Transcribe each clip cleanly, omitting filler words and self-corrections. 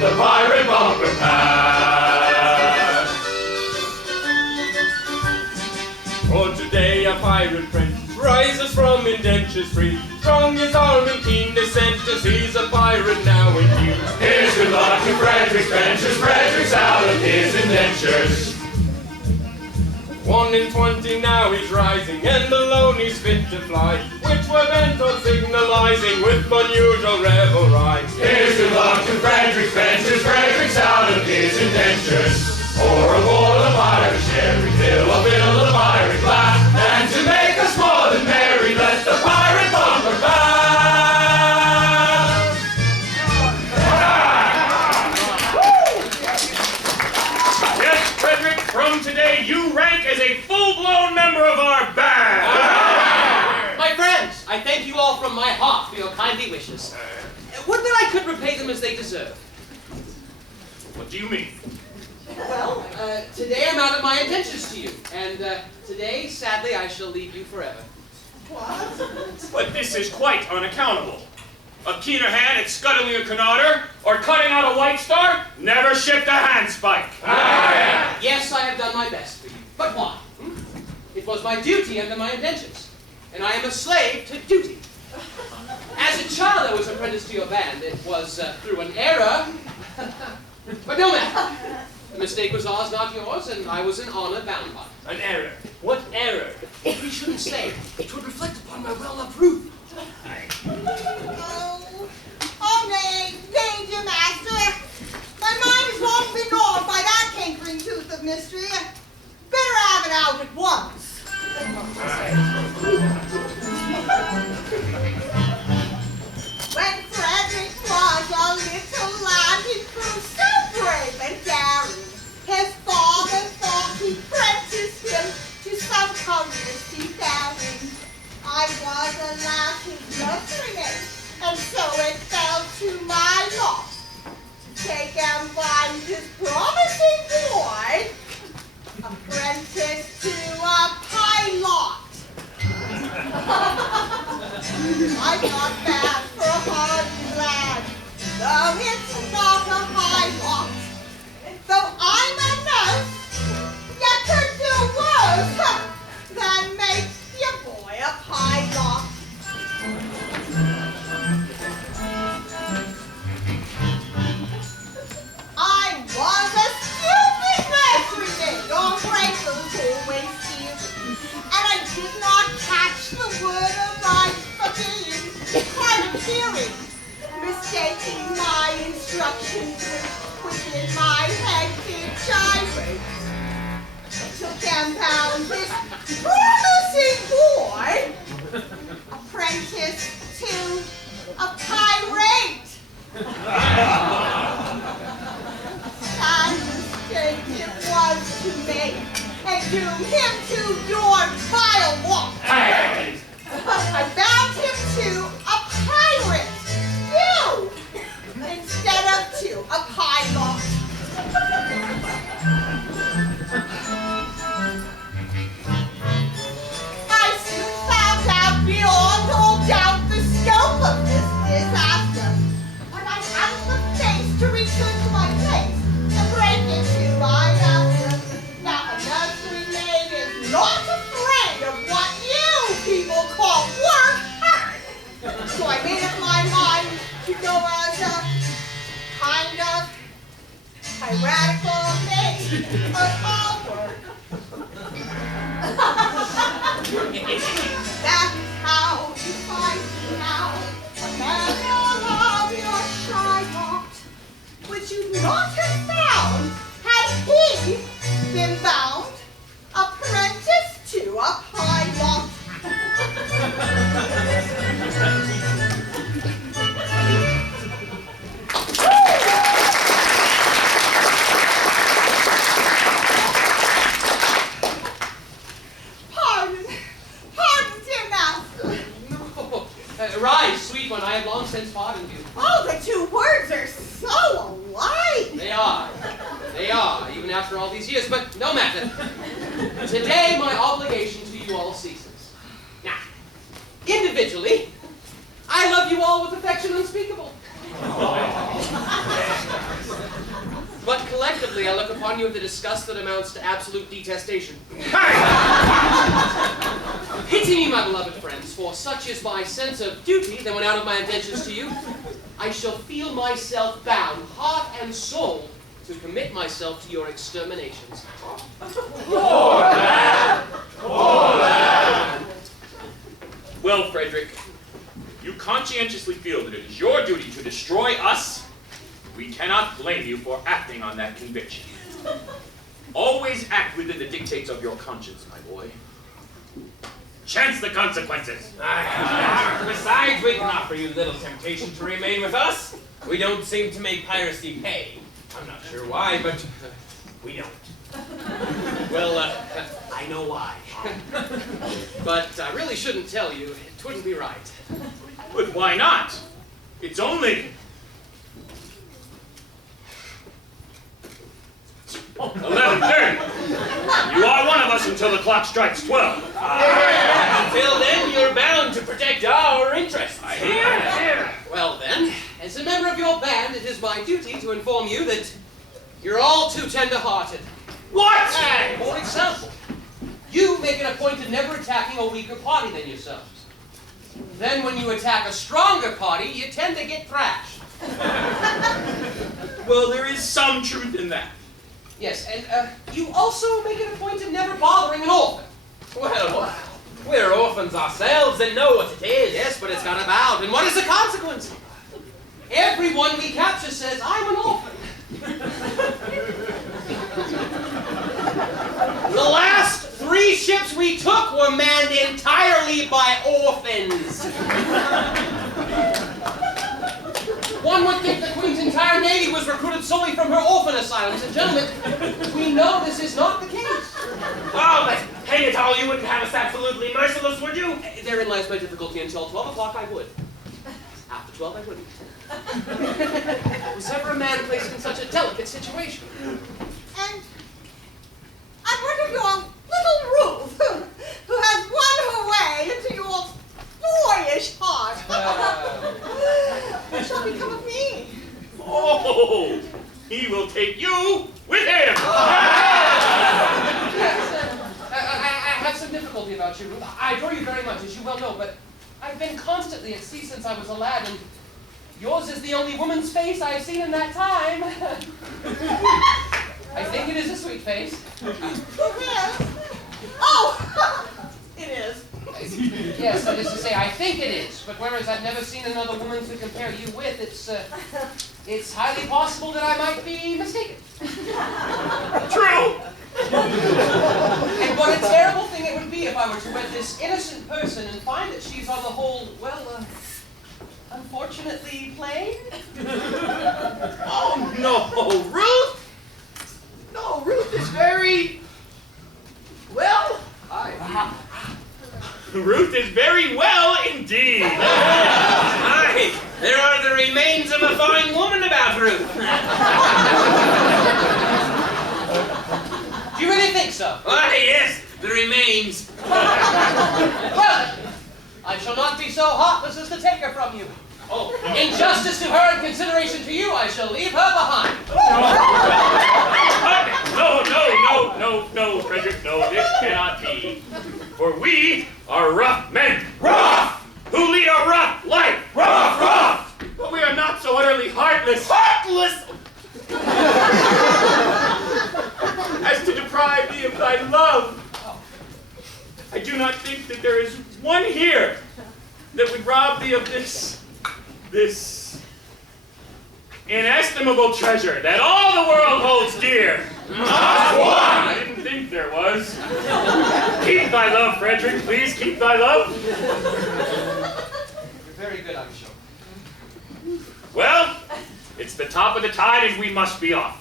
let the pirate bumper pass. For today a pirate prince rises from indentures free. Strong his arm and keen descent to seize a pirate now in view. Here's good luck to Frederick's ventures. Frederick's out of his indentures. 1 in 20 now he's rising, and alone he's fit to fly, which were bent on signalizing with unusual revelry. Here's good luck to Frederick's ventures. Frederick's out of his indentures. Pour aboard the pirate sherry, fill a bill of pirate glass, and to make us more than merry, let the pirate bumper pass. Yes, Frederick, from today you rank as a full-blown member of our band. My friends, I thank you all from my heart for your kindly wishes. Would that I could repay them as they deserve. What do you mean? Well, today I'm out of my intentions to you, and today, sadly, I shall leave you forever. What? But this is quite unaccountable. A keener hand at scuttling a canarder or cutting out a white star never shipped a handspike. Yes, I have done my best for you, but why? It was my duty under my indentions, and I am a slave to duty. As a child I was apprenticed to your band. It was through an error, but no matter. The mistake was ours, not yours, and I was in honor bound by it. An error? What error? We shouldn't say. It would reflect upon my well-loved Ruth. Oh, nay, danger, master. My mind has long been gnawed by that cankering tooth of mystery. Better have it out at once. When Frederick was a little lad, he grew so brave and daring. His father thought he'd apprentice him to some career seafaring. I was, alas, his nurserymaid, and so it fell to my lot to take and bind his promising boy apprentice to a pilot. I'm not bad for a hardy lad, though it's not a high lot. Though I'm a nurse, you could do worse than make your boy a pilot. I was a stupid nurserymaid, all breakers always steal, and I did not catch the word of my fucking hard of hearing, mistaking my instructions within my head did gyrate. Took and found this promising boy apprentice to a pirate. Sad mistake it was to make and doom him to your vile walk. I bound him to a pirate, you, instead of to a pilot. I soon found out beyond all doubt the scope of this disaster. But I hadn't the face to return to my place and break into my master. Now a nursery maid is not afraid of what you people call work. So I made up my mind to go as a kind of piratical maid of all work. That is how you find me now, a man of your shy lot, which you'd not have found had he been bound apprentice to a pilot. Pardon, dear master. No. Rise, sweet one, I have long since pardoned you. Oh, the two words are so alike. They are, even after all these years, but no matter. Today, my obligation to you all ceases. Now, individually, I love you all with affection unspeakable. Presently I look upon you with a disgust that amounts to absolute detestation. Pity me, my beloved friends, for such is my sense of duty that when out of my intentions to you, I shall feel myself bound, heart and soul, to commit myself to your exterminations. Poor lad! Poor lad! Well, Frederick, you conscientiously feel that it is your duty to destroy us. We cannot blame you for acting on that conviction. Always act within the dictates of your conscience, my boy. Chance the consequences. Besides, we can offer you little temptation to remain with us. We don't seem to make piracy pay. I'm not sure why, but we don't. Well, I know why. But I really shouldn't tell you. It wouldn't be right. But why not? It's only 11:30. You are one of us until the clock strikes 12. Until then, you're bound to protect our interests. I hear. Well then, as a member of your band, it is my duty to inform you that you're all too tender-hearted. What? For example, you make it a point of never attacking a weaker party than yourselves. Then when you attack a stronger party, you tend to get thrashed. Well, there is some truth in that. Yes, and you also make it a point of never bothering an orphan. Well, we're orphans ourselves and know what it is. Yes, but it's got about, and what is the consequence? Everyone we capture says, I'm an orphan. The last 3 ships we took were manned entirely by orphans. One would think the Queen's entire navy was recruited solely from her orphan asylums. And gentlemen, we know this is not the case. Oh, but hang it all, you wouldn't have us absolutely merciless, would you? Therein lies my difficulty. Until 12 o'clock I would. After 12 I wouldn't. Was ever a man placed in such a delicate situation? And I'm part of your little Ruth, who has won her way into your boyish heart. What shall become of me? Oh, he will take you with him. Yes, I have some difficulty about you, Ruth. I adore you very much, as you well know, but I've been constantly at sea since I was a lad, and yours is the only woman's face I've seen in that time. I think it is a sweet face. Yes. Oh, it is. Yes, that is to say, I think it is. But whereas I've never seen another woman to compare you with, it's highly possible that I might be mistaken. True. And what a terrible thing it would be if I were to wed this innocent person and find that she's on the whole, well, unfortunately plain. Oh, no, Ruth. No, Ruth is very, well, Ruth is very well indeed. Aye, there are the remains of a fine woman about Ruth. Do you really think so? Why, yes, the remains. Well, I shall not be so heartless as to take her from you. Oh, in justice to her and consideration to you, I shall leave her behind. No, Frederick, no, this cannot be. For we are rough men. Rough! Who lead a rough life. Rough! But we are not so utterly heartless. Heartless! As to deprive thee of thy love. I do not think that there is one here that would rob thee of this inestimable treasure that all the world holds dear. Not one! I didn't think there was. Keep thy love, Frederick. Please keep thy love. You're very good, I'm sure. Well, it's the top of the tide and we must be off.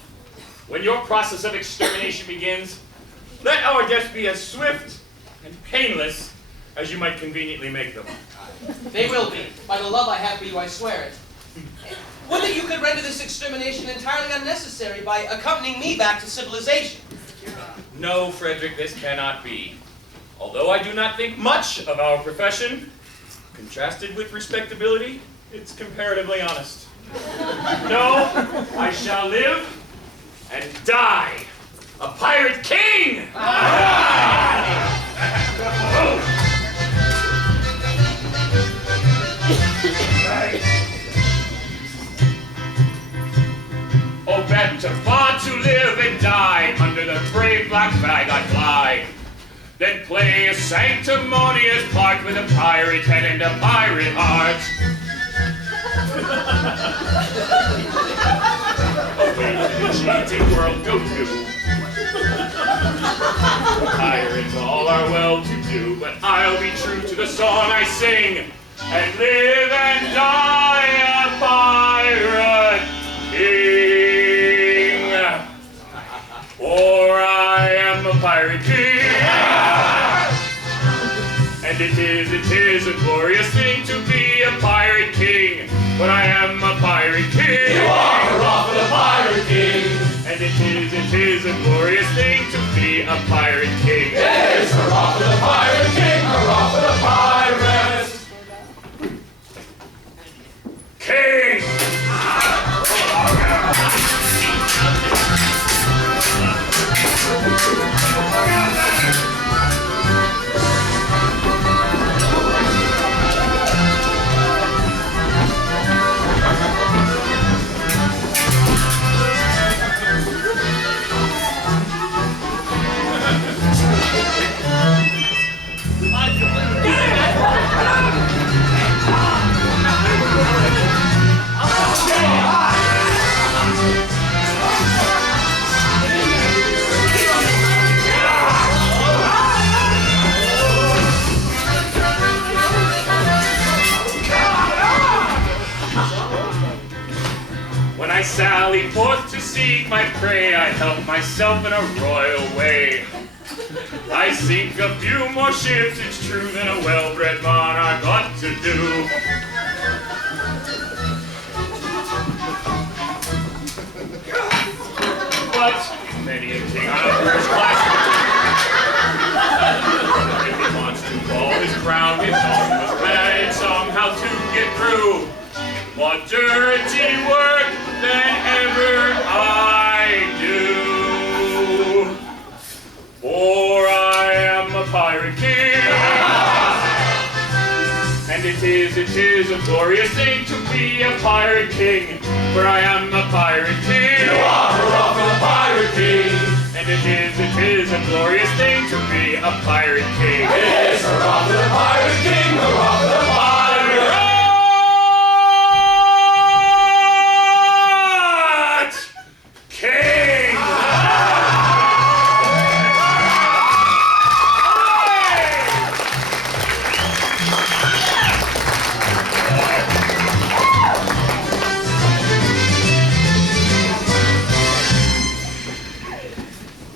When your process of extermination begins, let our deaths be as swift and painless as you might conveniently make them. They will be. By the love I have for you, I swear it. Would that you could render this extermination entirely unnecessary by accompanying me back to civilization. No, Frederick, this cannot be. Although I do not think much of our profession, contrasted with respectability, it's comparatively honest. No, I shall live and and die a pirate king! Oh, better far to live and die under the brave black flag I fly than play a sanctimonious part with a pirate head and a pirate heart. Away to the cheating world go to. Pirates all are well to do, but I'll be true to the song I sing and live and die a pirate king. For I am a pirate king. And it is a glorious thing to be a pirate king. But I am a pirate king. You are a Rafa pirate king. And it is a glorious thing to be a pirate king. It is a Rafa the pirate king, a Rafa the pirate King! When I sally forth to seek my prey, I help myself in a royal way. I sink a few more ships, it's true, than a well-bred monarch ought to do. But many a king on a first class, if he wants to call his crown, his song must manage somehow to get through. More dirty work than ever I do. For I am a pirate king. And it is a glorious thing to be a pirate king. For I am a pirate king. You are a Rafa the pirate king. And it is a glorious thing to be a pirate king. It is a Rafa the pirate king, a Rafa the pirate king!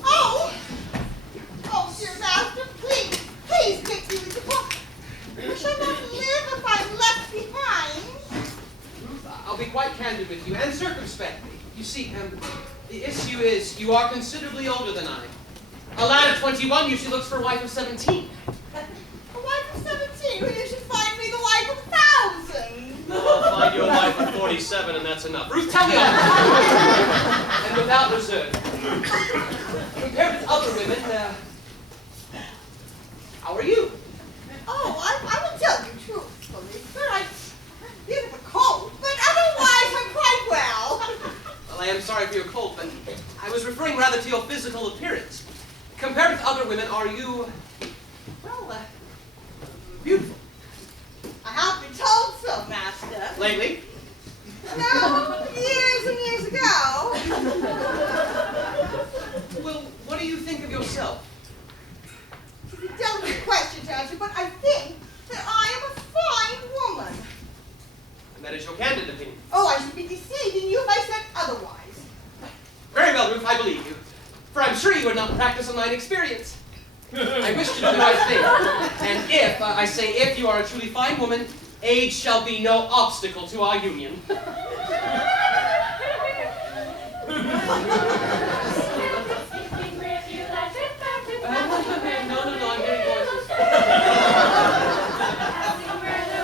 Oh, dear master, please take me with the book. We shall not live if I'm left behind. I'll be quite candid with you and circumspect. You see, the issue is you are considerably older than I. A lad of 21 usually looks for a wife of 17. A wife of 17, well, you should find me the wife of 1,000. I'll find you a wife of 47 and that's enough. Ruth, tell me all. And without reserve. Compared with other women, how are you? Oh, I will tell you truthfully, sir. I'm a bit of a cold, but otherwise I'm quite well. Well, I am sorry for your cold, but I was referring rather to your physical appearance. Compared with other women, are you, well, beautiful? I have been told so, master. Lately? No, years and years ago. Well, what do you think of yourself? It's a delicate question to answer, but I think that I am a fine woman. And that is your candid opinion. Oh, I should be deceiving you if I said otherwise. Very well, Ruth, I believe you. For I'm sure you would not practice on mine experience. I wish to do the right thing. And if, I say if you are a truly fine woman, age shall be no obstacle to our union. Oh, No, I'm getting voices.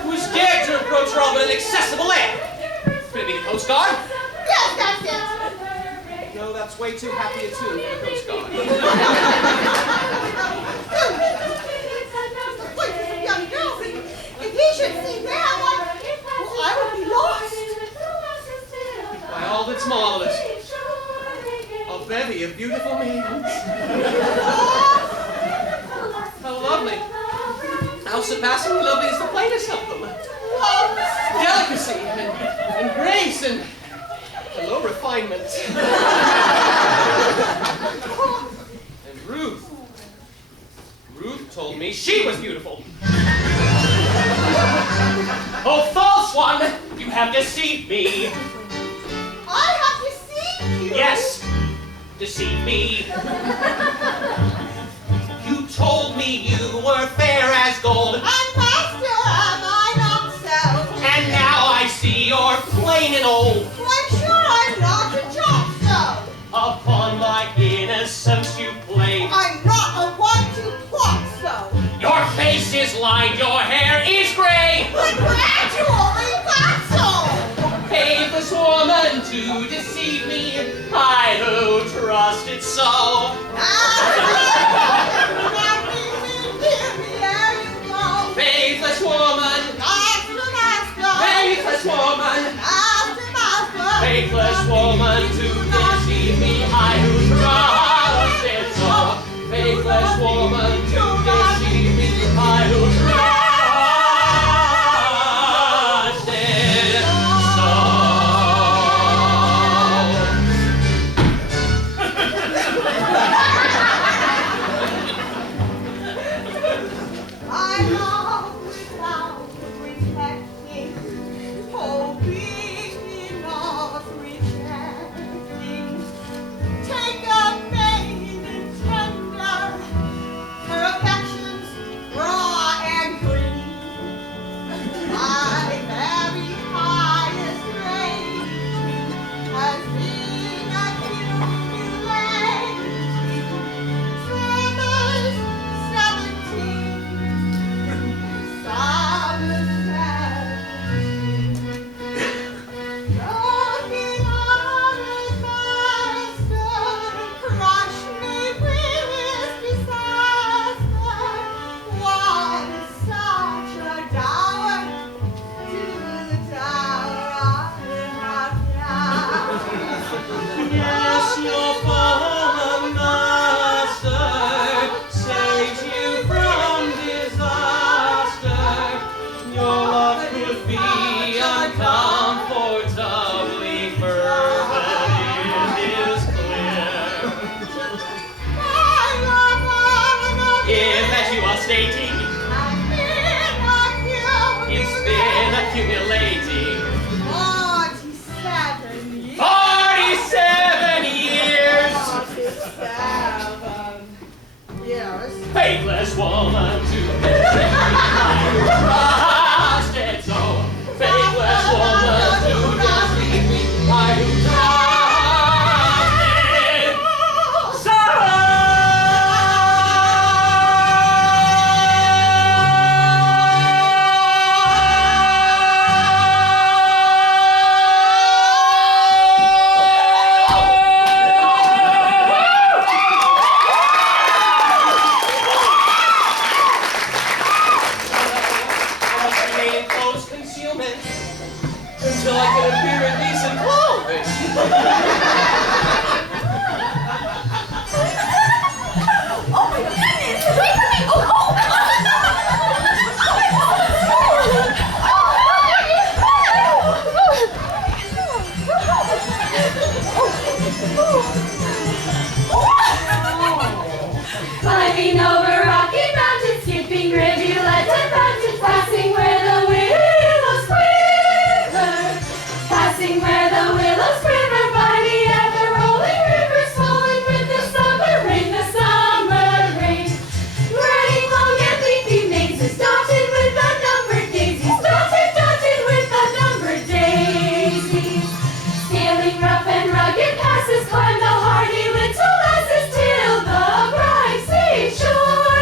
Who's dared to approach her all with an accessible air? Could it be the Coast Guard? yes, that's it. No, No, that's way too happy a tune for the Coast Guard. Young girls, if he should see them, I would be lost. By all that's marvelous, a bevy of beautiful maidens. How lovely. How surpassingly lovely is the plainest of them. Delicacy and grace and low refinement. And Ruth told me she was beautiful. Oh, false one, you have deceived me. I have deceived you. Yes, deceived me. You told me you were fair as gold. And master, am I not so? And now I see you're plain and old. I'm sure I'm not a jockso. Upon my innocence you played. I'm not a one to talk so. Your face is lined, your hair is gray. But gradually got so. Faithless woman to deceive me, I who trusted so. Faithless woman, faithless woman, faithless woman to deceive me, I who trusted so. Faithless woman to deceive me, I who trusted so. I love without respecting, hoping not rejecting. Take a maiden tender, her affections raw and green. My very highest rating has been accumulating. Summers 17, summers 17. Looking on his master, crush me with his disaster. What is such a dower to the tower I have now? Yes, your fallen master saves you from disaster. Your love could be uncomfortably fervent, it is clear. My love If that you are stating, it's been accumulating 47 years. 47 years. 47 years. Faithless woman to deceive me, I trusted so. Faithless woman to deceive me, I trusted so. I must remain in close concealment until I can appear in decent clothing. Oh my goodness! Wait for me! Climbing over rocky mountains, skipping rivulets and fountains, passing where the willows quiver, passing where the willows quiver by the ever-rolling river, swollen with the summer rain, riding long and leafy mazes, dotted with unnumbered daisies, dotted with unnumbered daisies, scaling rough and rugged passes, climb the hardy little lasses till the bright sea shore.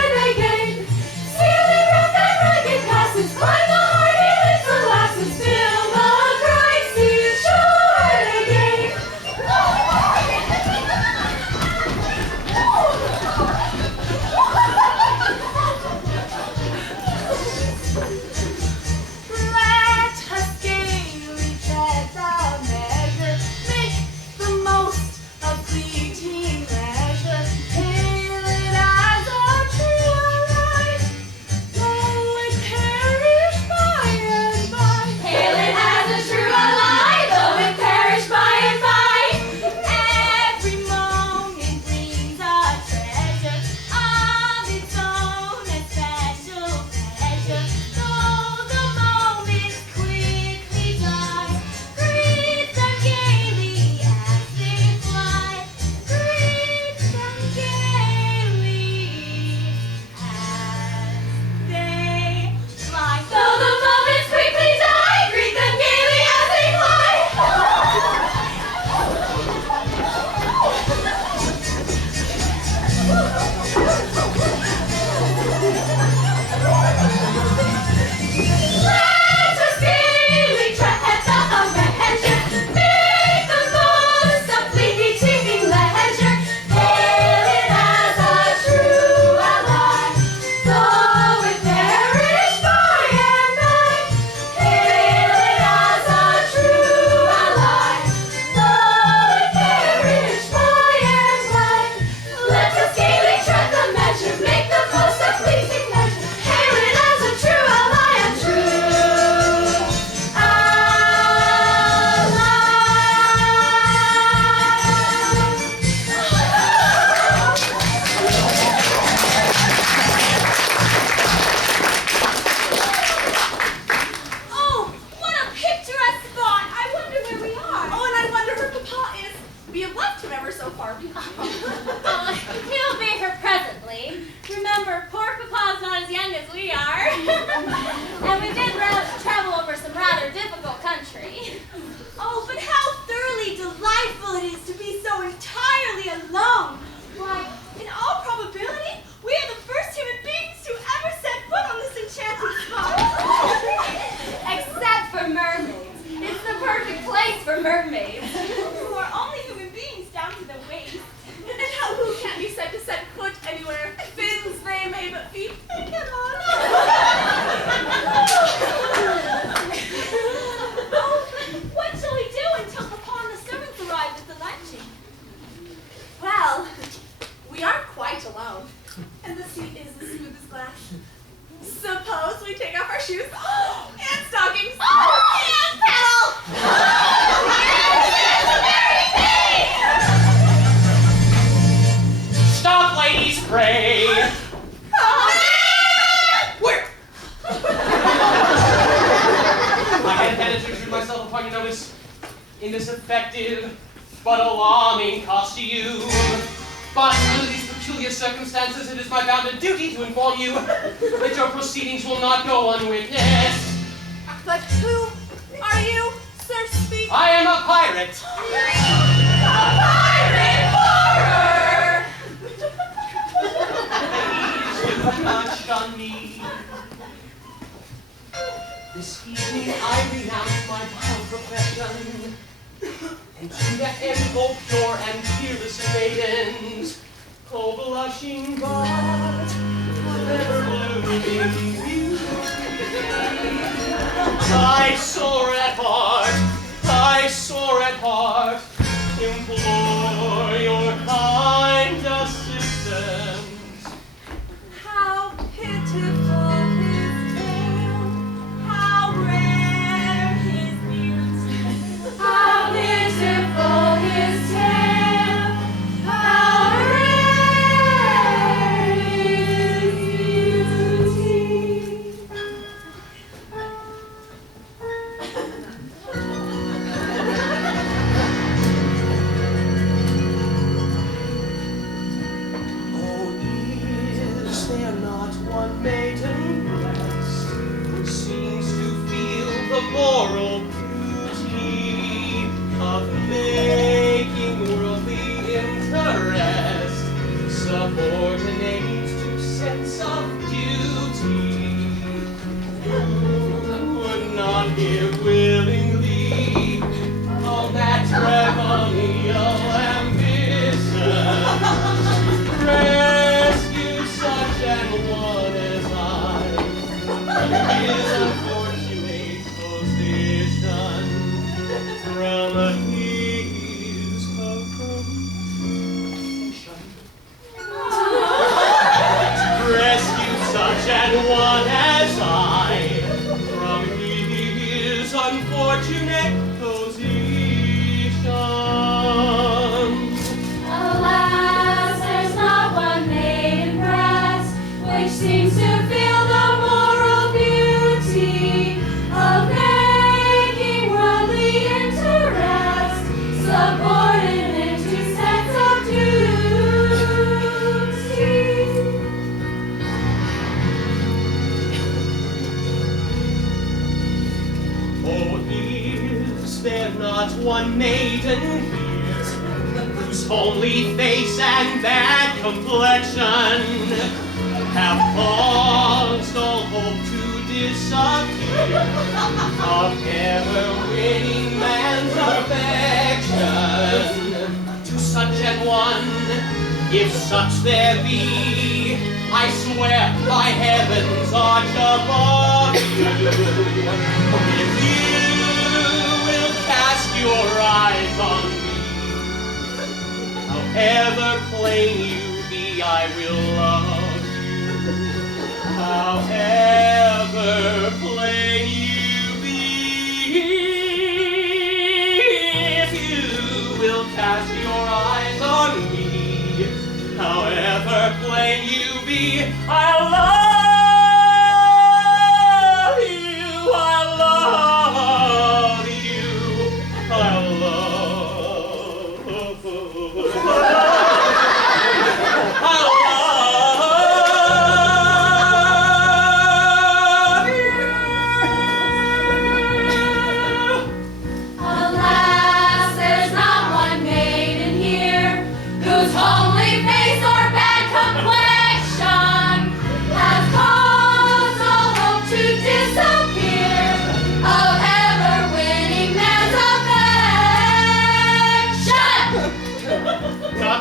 ever so far behind. Oh, he'll be here presently. Remember, poor Papa's not as young as we are. And we did travel over some rather difficult country. Oh, but how thoroughly delightful it is to be so entirely alone. Why, in all probability, we are the first human beings to ever set foot on this enchanted spot. Except for mermaids. It's the perfect place for mermaids. Who are only human beings down to the waist. And how who can't be said to set foot anywhere? Fins they may but feet they cannot. Oh, but what shall we do until Papa and the servants arrive with the luncheon? Well, we aren't quite alone. And the sea is as smooth as glass. Suppose we take off our shoes and stockings and pedal! Stop, ladies, pray! Where? I had intended to intrude myself upon your notice in this effective but alarming costume. But under these peculiar circumstances, it is my bounden duty to inform you that your proceedings will not go unwitnessed. But who are you, Sir Speak? I am a pirate. A pirate horror! Please touch on me. This evening I renounce my vile profession, and to that end go pure and fearless maidens, oh blushing but never blooming beauty. I soar at heart, implore your kind assistance. How pitiful his tale, how rare his beauty. How beautiful his tale, how rare his beauty. Oh, is there not one maiden blessed who seems to feel the moral beauty of making worldly interest subordinate to sense of duty? Who would not give willingly all matrimonial ambition? Rescue such an one as I from his unfortunate position, from his confusion. Rescue such an one as I from his unfortunate position. Alas, there's not one maiden breast which seems to feel the moral beauty of making worldly interest subordinate to sense of duty. Oh, is there not one maiden here whose homely face and bad complexion have caused all hope to disappear of ever winning man's affection? To such an one, if such there be, I swear by heaven's arch above you, if you will cast your eyes on me, however plain you be, I will love you. However plain you be, if you will cast your eyes on me, however plain you be, I love you, I love you, I love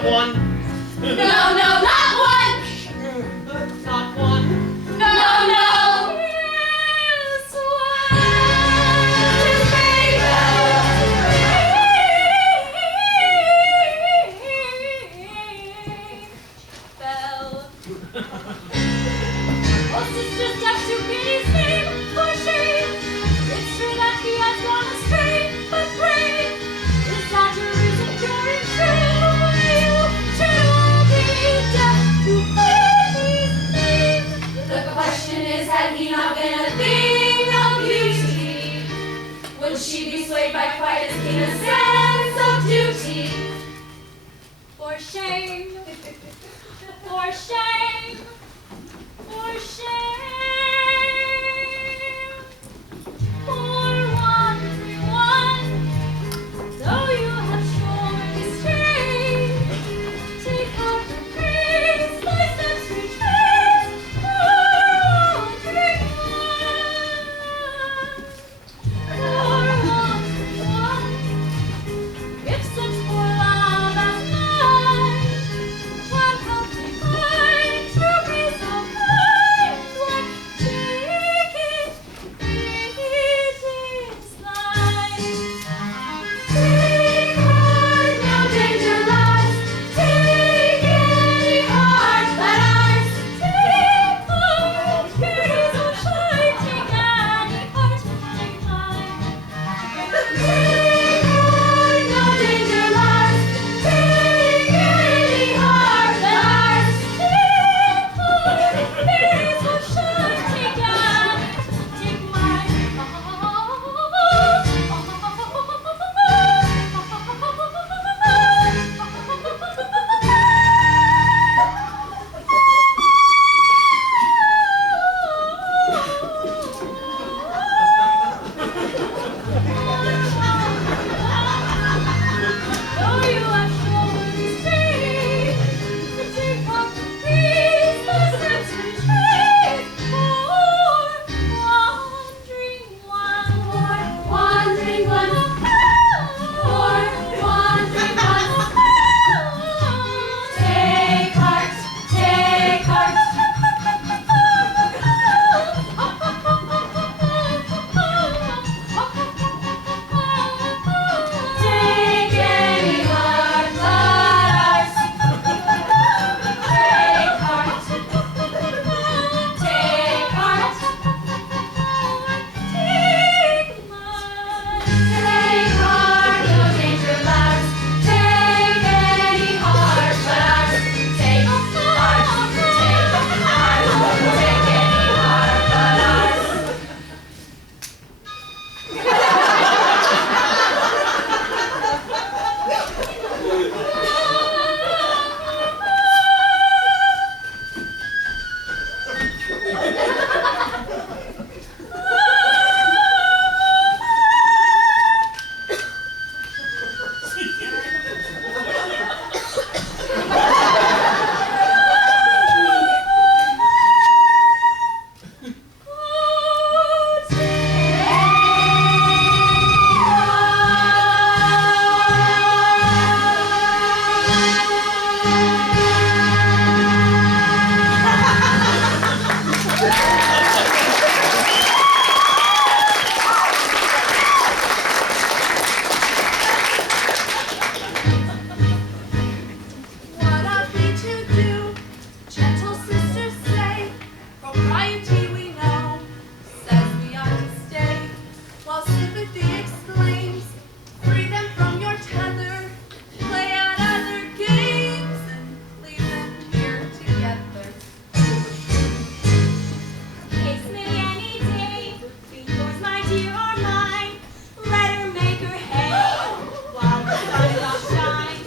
not one. No, no, not one. Not one. No, no. Yes, one. Bell. Oh, sister, step to Kitty's name for shame. It's true that he has gone astray, but pray, is that your reason you're in shame? You should all be deaf to Kitty's name. The question is, had he not been a thing of beauty, would she be swayed by quite as keen a sense of duty? For shame, for shame, for shame, for wandering one, though you have surely strayed, take heart the praise, thy steps retrace, for wandering one, if such poor love as mine can help me find true peace of mind, what take it is thine. Take heart, no danger lies. Take any heart but ours. Take heart, peace will shine. Take any heart, take mine. Take heart, no danger lies. Take any heart but ours. Take heart, peace will shine. Take any, take mine. Though you have surely strayed, take heart to peace, the steps retrace, for wandering one, wandering one, wandering one. Take heart, take heart. Take any heart but ours. Take heart, take heart, take mine. Take heart, no danger lies. Take any heart but ours. Take heart, take heart, take any heart but ours. What ought we to do? Gentle sisters say, propriety we know, says we ought to stay, while sympathy exclaims, free them from your tether, play out other games, and leave them here together. Kiss me any day, be yours, my dear, or mine. Let her make her hay while the sun does shine.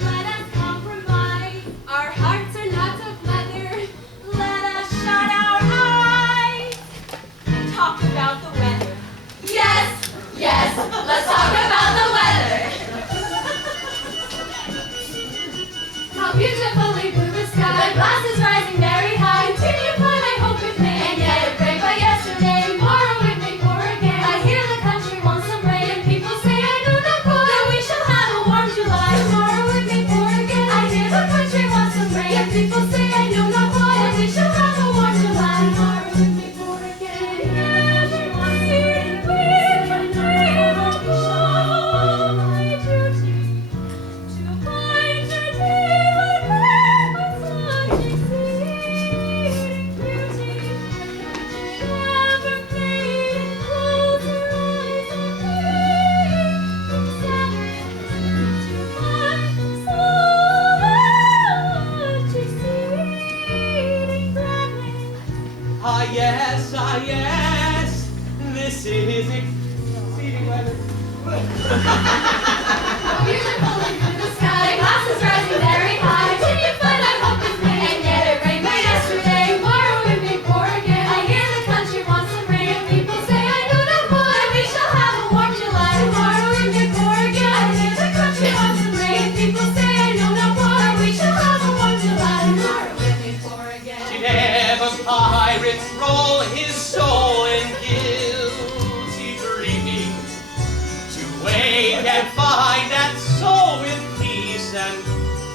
Let us compromise. Our hearts are not of leather. Let us shut our eyes and talk about the weather. Yes, yes, let's talk about the weather. How beautifully blue the sky. The glass is rising very high. Continue fun, I hope it may. And yet it rained by yesterday. Tomorrow it may pour again. I hear the country wants some rain. And people say I do not call. That we shall have a warm July. Tomorrow it may pour again. I hear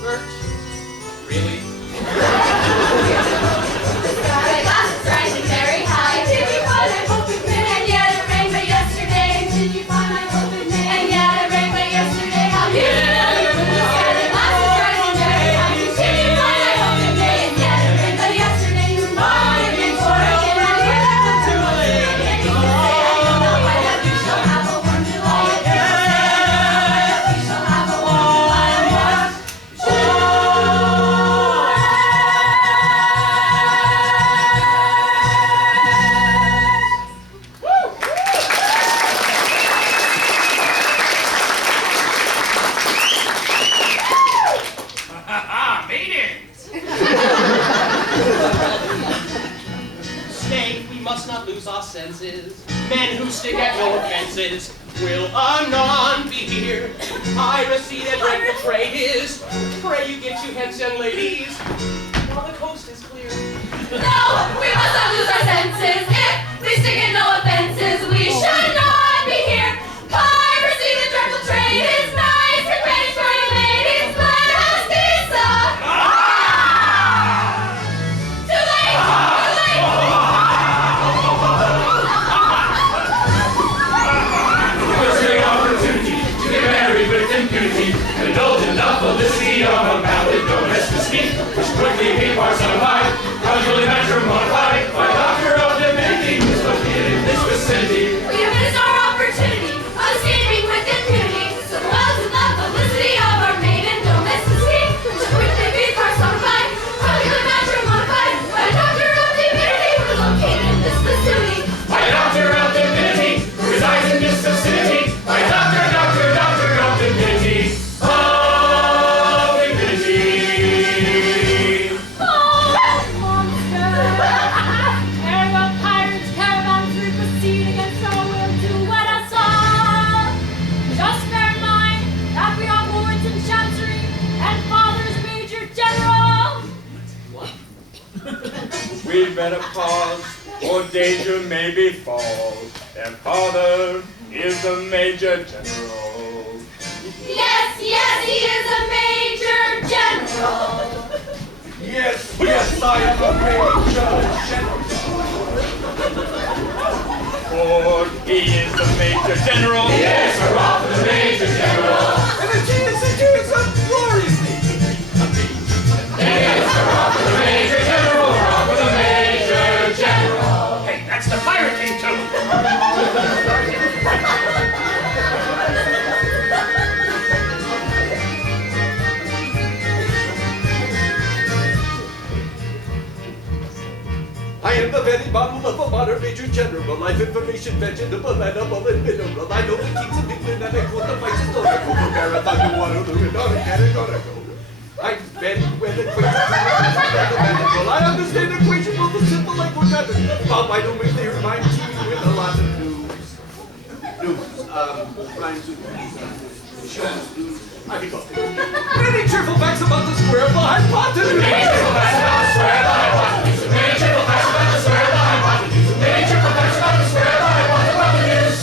Birch? Really? My glasses rising very high. Did you find my hope in May? And yet it rained but yesterday. And did you find my hope in May? And yet it rained but yesterday. How you know you blue sky? My glasses rising very high. Did you find my hope in May? And yet it rained but yesterday. You might be for it. And I hear them too late. And you can say I don't know. I hope you shall have a warm July. I hope you shall have a warm July. Meetings! Stay, we must not lose our senses. Men who stick at no offenses will anon be here. Piracy that break the trade is. Pray you get you hence, young ladies, while the coast is clear. No, we must not lose our senses. If we stick in no offenses, we should not be here. Piracy, the dreadful trade, is nice for predatory ladies, but has decent. Too late! Too late! Here's the opportunity to get married with impunity and indulge in the felicity of a valid domesticity, which quickly became personified, casually matrimonified by Doctor of Divinity, who is located in this vicinity. We have missed our opportunity of escaping with impunity, so dwells in the felicity of our maiden domesticity, which quickly be personified, casually matrimonified by Doctor of Divinity, who is located in this vicinity. By Doctor of Divinity, who resides in this vicinity. By Doctor of Divinity. Of Divinity. Farewell, pirates, caravans, we proceed against our will to wed us all. Just bear in mind that we are lords in chancery and fathers major general. We'd better pause, or danger may befall. Their father is a major general. Yes, yes, he is a major general. Yes, yes, I am a major general. For he is the major general. Yes, we're off with the Major General. And it is a glorious name. Yes, we're off with the Major General. We're off with the Major General. Hey, that's the Pirate King too! I am the very model of a modern major general. Life information, vegetable, animal, and mineral. I know the kings of England and I quote the vice historical. The marathon, the Waterloo, and on and on and on. I'm very well acquainted with the mathematical. I understand equations of the simple language of it. Bob, I don't make clear my team with a lot of news. Rhymes with news. Shows news. I think I'll take it. Many cheerful facts about the square of the hypotenuse. Many triple facts about the square of the hypotenuse. Many triple facts about the square of the hypotenuse. Many triple facts about the square of the hypotenuse.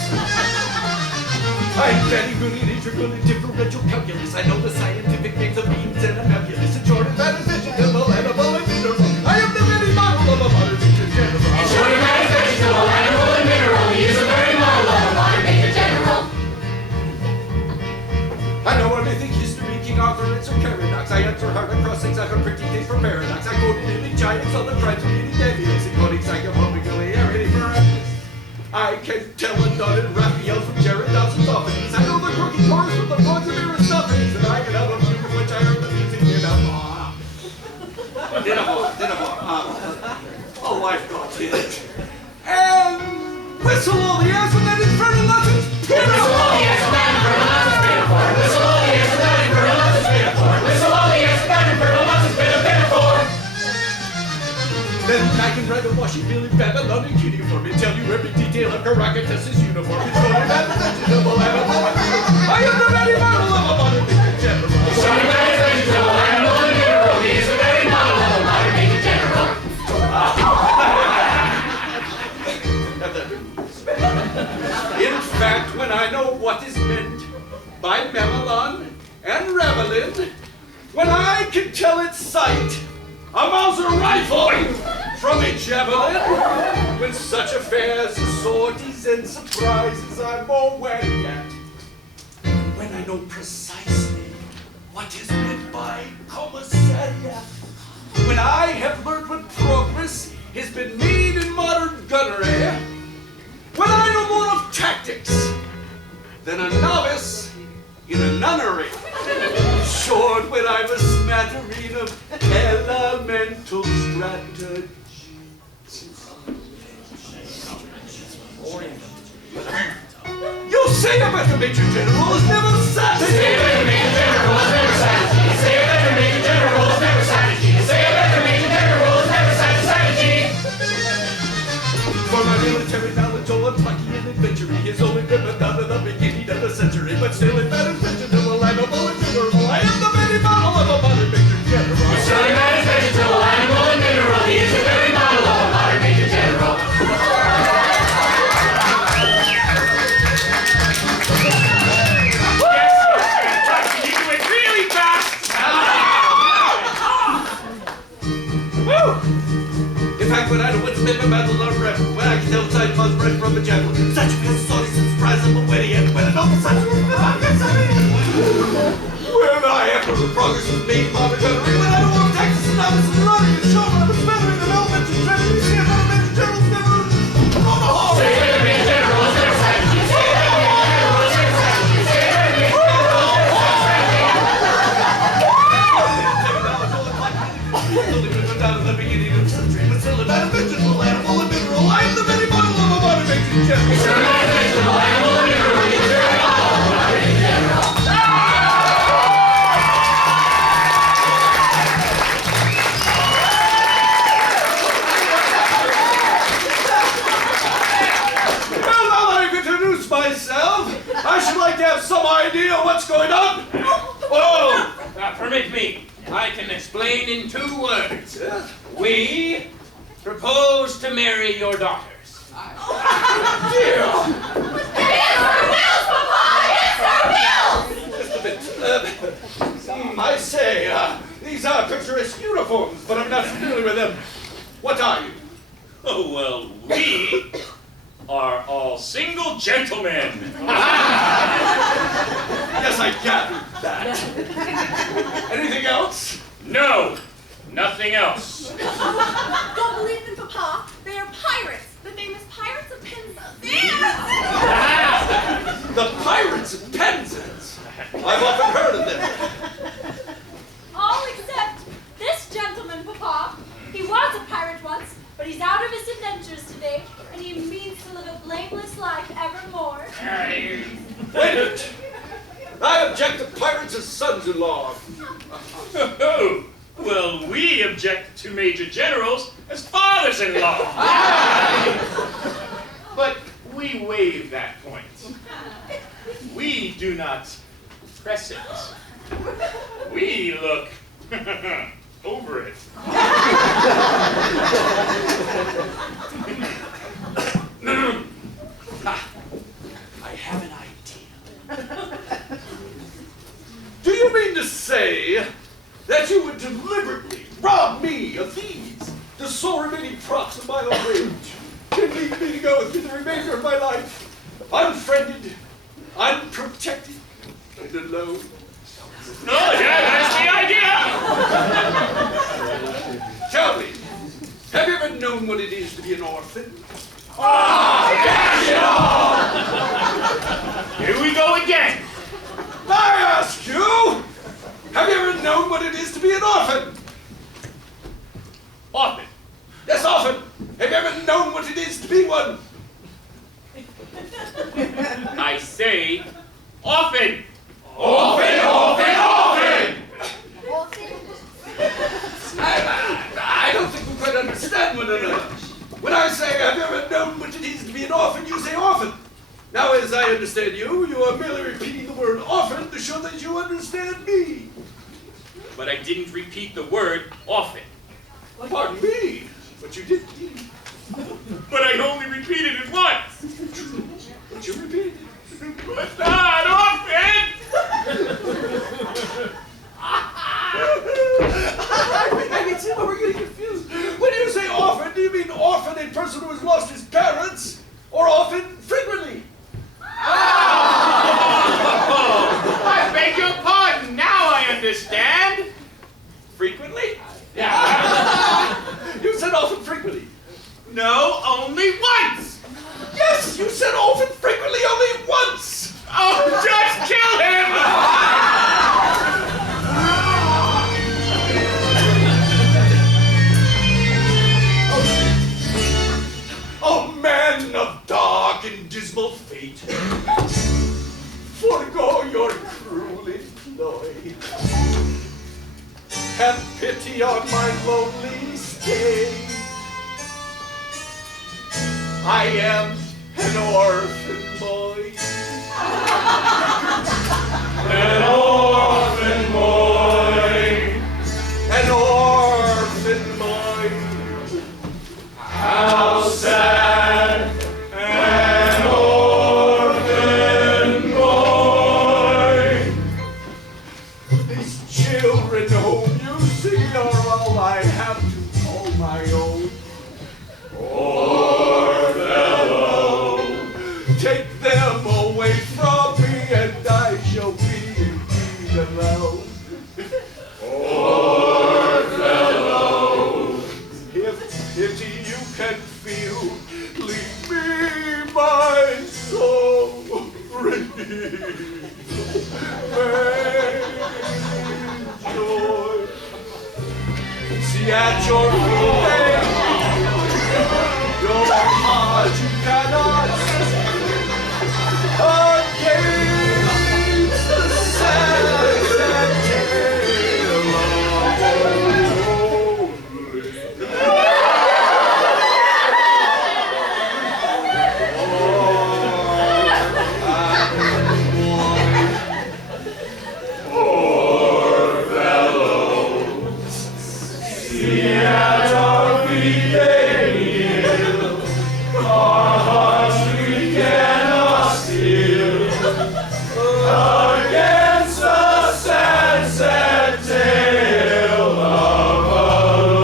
I'm very good at integral and differential calculus. I know the scientific names of beans and amabulus and short of vegetable, animal, and mineral. I am the very model of a modern major general. Short of vegetable, animal, and mineral. He is a very model of a modern Major General. I know everything history, King Arthur, and Sir Caradox. I answer hard across things. I have a pretty taste for paradox. I quote nearly giants on the tribes of eating debuts, including psychomobicularity miraculous. I can tell a nut and Raphael from Jared Dawson's office. I know the crooked chorus from the poems of Aristophanes, and I can have a few from which I heard the music in a bar. Oh, I've got it. And whistle all the ass and then infernal lessons. Whistle all the ass and then infernal lessons been for. Whistle all the ass and then infernal lessons been for. Whistle all the ass and then infernal lessons been for. Then I can write a washy Billy Babylonian uniform and tell you every detail of Caractacus's uniform. It's going to have a vegetable animal. I am the very model of a modern major general. Short of vegetable, animal, and mineral. He is the very model of a modern Major General. In fact, when I know what is meant by Mamelon and Ravelin, when When I can tell its sight, a Mauser rifle from a javelin, when such affairs as sorties and surprises I'm more wary at. When I know precisely what is meant by commissariat. When I have learned what progress has been made in modern gunnery. When I know more of tactics than a novice in a nunnery. Short, when I'm a smattering of elemental strategy. You say a better Major General is never satisfied. Say a better Major General is never satisfied. Say a better Major General is never satisfied. Say a better Major General is never satisfied. For my military knowledge, all unlucky and adventure has only been down to the beginning of the century. But still, it matters Major General, I'm a bullet general. I am the very model of a modern Major General. It surely matters Major General, animal and mineral. He is the very model of a modern Major General. In fact, when I know what's been my battle of rep, when I can tell side buzz breath from a javelin, such a sorties and surprise of a witty, and when an open such when I have the progress of made modern gunnery, when I know more Texas and novice and running and showman of a smattering of elementary strategy, see if other Major Generals never on the hall. Say a better Major General is never satisfied. Say a better Major General is never satisfied. Say a better Major General is never satisfied. Down at the beginning of the century, but still a man of vegetable, animal, and mineral. I am the very model of a modern Major General. It's a vegetable, animal, and mineral. He's the very model of a modern Major General. Well, now that I've introduced myself, I should like to have some idea what's going on. Whoa! Permit me. I can explain in 2 words. We propose to marry your daughters. Dear! It's our wills, Papa! It's our wills! Just a bit. I say, these are picturesque uniforms, but I'm not familiar with them. What are you? Oh, well, we are all single gentlemen. Yes, I gathered that. Anything else? No, nothing else. Don't believe them, Papa. They are pirates. The famous pirates of Penzance. The Pirates of Penzance. I've often heard of them. All except this gentleman, Papa. He was a pirate once, but he's out of his adventures today, and he means to live a blameless life evermore. Wait a minute. I object to pirates as sons-in-law. Oh, well, we object to Major Generals as fathers-in-law. But we waive that point. We do not press it. We look over it. I have an idea. Do you mean to say that you would deliberately rob me of these, the sole remaining props of my old age, and leave me to go through the remainder of my life, unfriended, unprotected, and alone? Oh, yeah, that's the idea. Tell me, have you ever known what it is to be an orphan? Here we go again. I ask you, have you ever known what it is to be an orphan? Often. Yes, often. Have you ever known what it is to be one? I say often. Often, often, often! I don't think we quite understand one another. When I say, have you ever known what it is to be an orphan, you say often. Now, as I understand you, you are merely repeating the word often to show that you understand me. But I didn't repeat the word often. Pardon me, but you did indeed. But I only repeated it once. True, but you repeated it. But not often. see where we're getting confused. When you say often, do you mean often a person who has lost his parents, or often frequently? I beg your pardon. Now I understand. Frequently? Yeah. You said often frequently. No, only once. Yes, you said often frequently only once. Oh, just kill him! O man of dark and dismal fate, forego your cruel employ. Have pity on my lonely state. I am an orphan boy. An orphan boy. An orphan boy. How sad. An orphan boy. These children whom you see are all I have to call my own. Poor fellow. Take them away from me and I shall be indeed alone. Poor fellow. If pity you can feel, leave me my soul. Joy. See at your feet, your heart you cannot against the sad tale of Against the sad, sad tale of a lonely.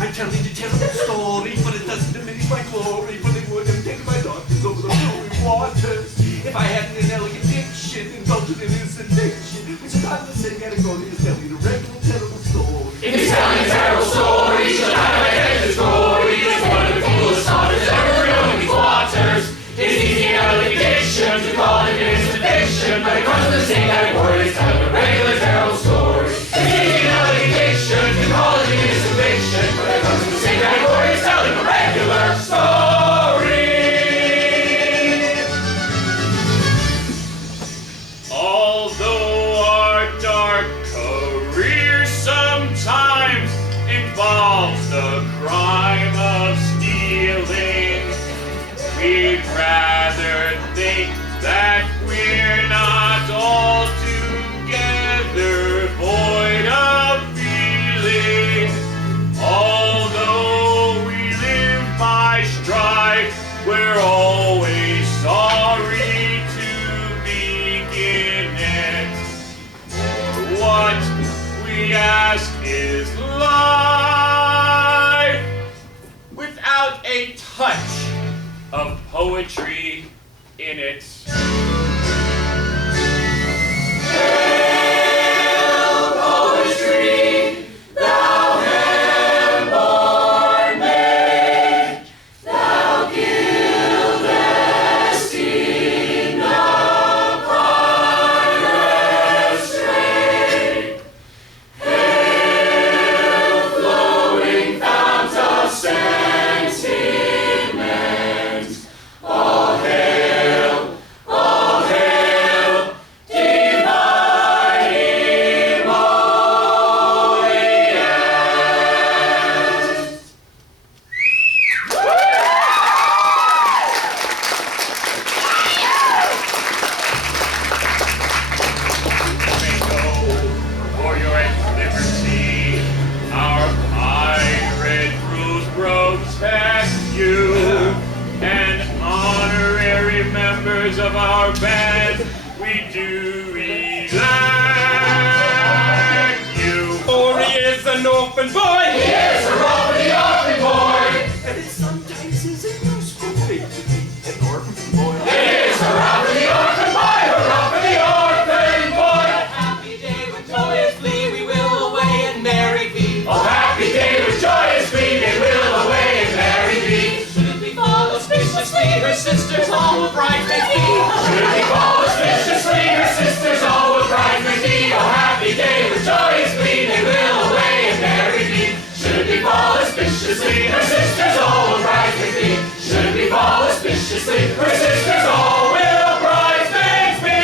I'm telling a terrible story, but it doesn't diminish my glory, for they would have taken my daughters over the blue waters. If I hadn't an elegant diction, indulged in innocent fiction, which is not the same category as telling a regular terrible story. If he's telling a terrible story, she'll have a head to story. It's one of the coolest daughters ever real in these waters. It's easy enough addiction to call it innocent fiction, but it comes to the same category as telling a regular terrible story. It's easy enough addiction to call it innocent fiction, but it comes to the same category as telling a regular story. Although our dark career sometimes involves the crime of stealing, we'd rather think that we're not altogether void of feeling. Although we live by strife, we're always sorry to begin it. For what we ask is life without a touch of poetry in it. Poetry, thou hand-born maid, thou gildest in the choir's strain. Hail, flowing fount of sentiment, all hail members of our band, we do elect you. For he is an orphan boy. He is a roving orphan boy. And it sometimes is a useful thing to be an orphan boy. It is a roving orphan boy, hurrah for the orphan boy. Happy day with joyous glee, we will away and merry be. Oh, happy day with joyous glee, they will away and merry be. Should it be fall auspiciously, her sisters all will bridesmaids be. Should it fall auspiciously, her sisters all will bridesmaids be. Oh, happy day with joyous glee, they will away and merry be. Should it be fall auspiciously, her sisters all will bridesmaids be. Should it be fall auspiciously, her sisters all will bridesmaids be.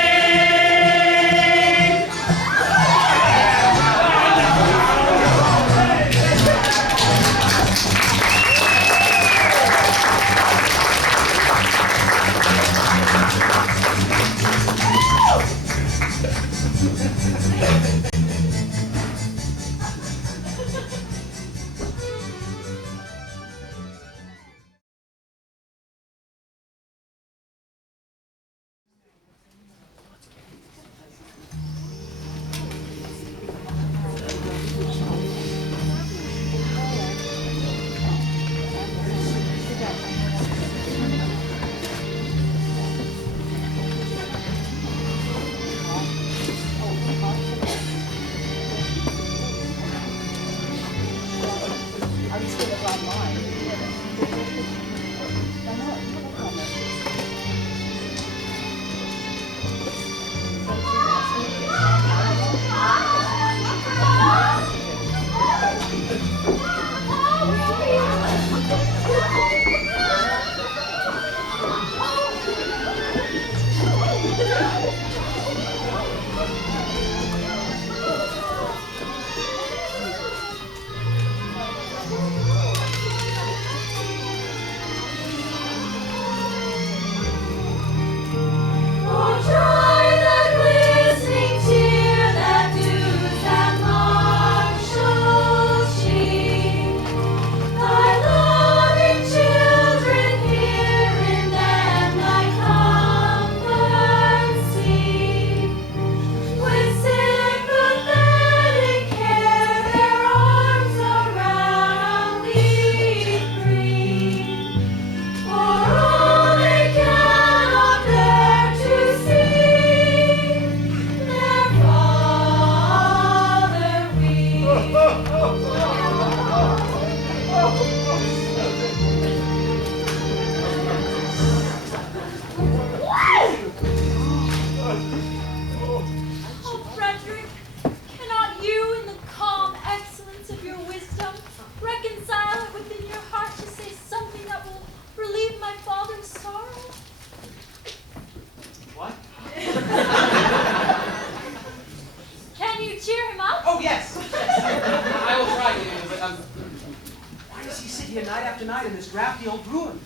night after night in this drafty old ruin.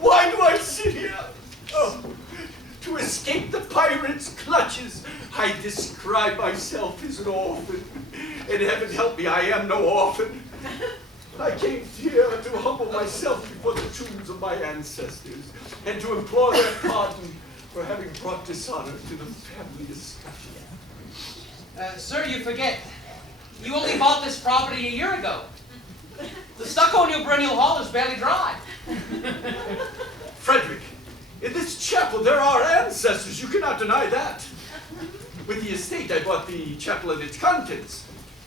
Why do I sit here? Oh, to escape the pirates' clutches. I describe myself as an orphan. And heaven help me, I am no orphan. I came here to humble myself before the tombs of my ancestors and to implore their pardon for having brought dishonor to the family escutcheon. Sir, you forget. You only bought this property a year ago. The stucco in your perennial hall is barely dry. Frederick, in this chapel there are ancestors. You cannot deny that. With the estate, I bought the chapel and its contents.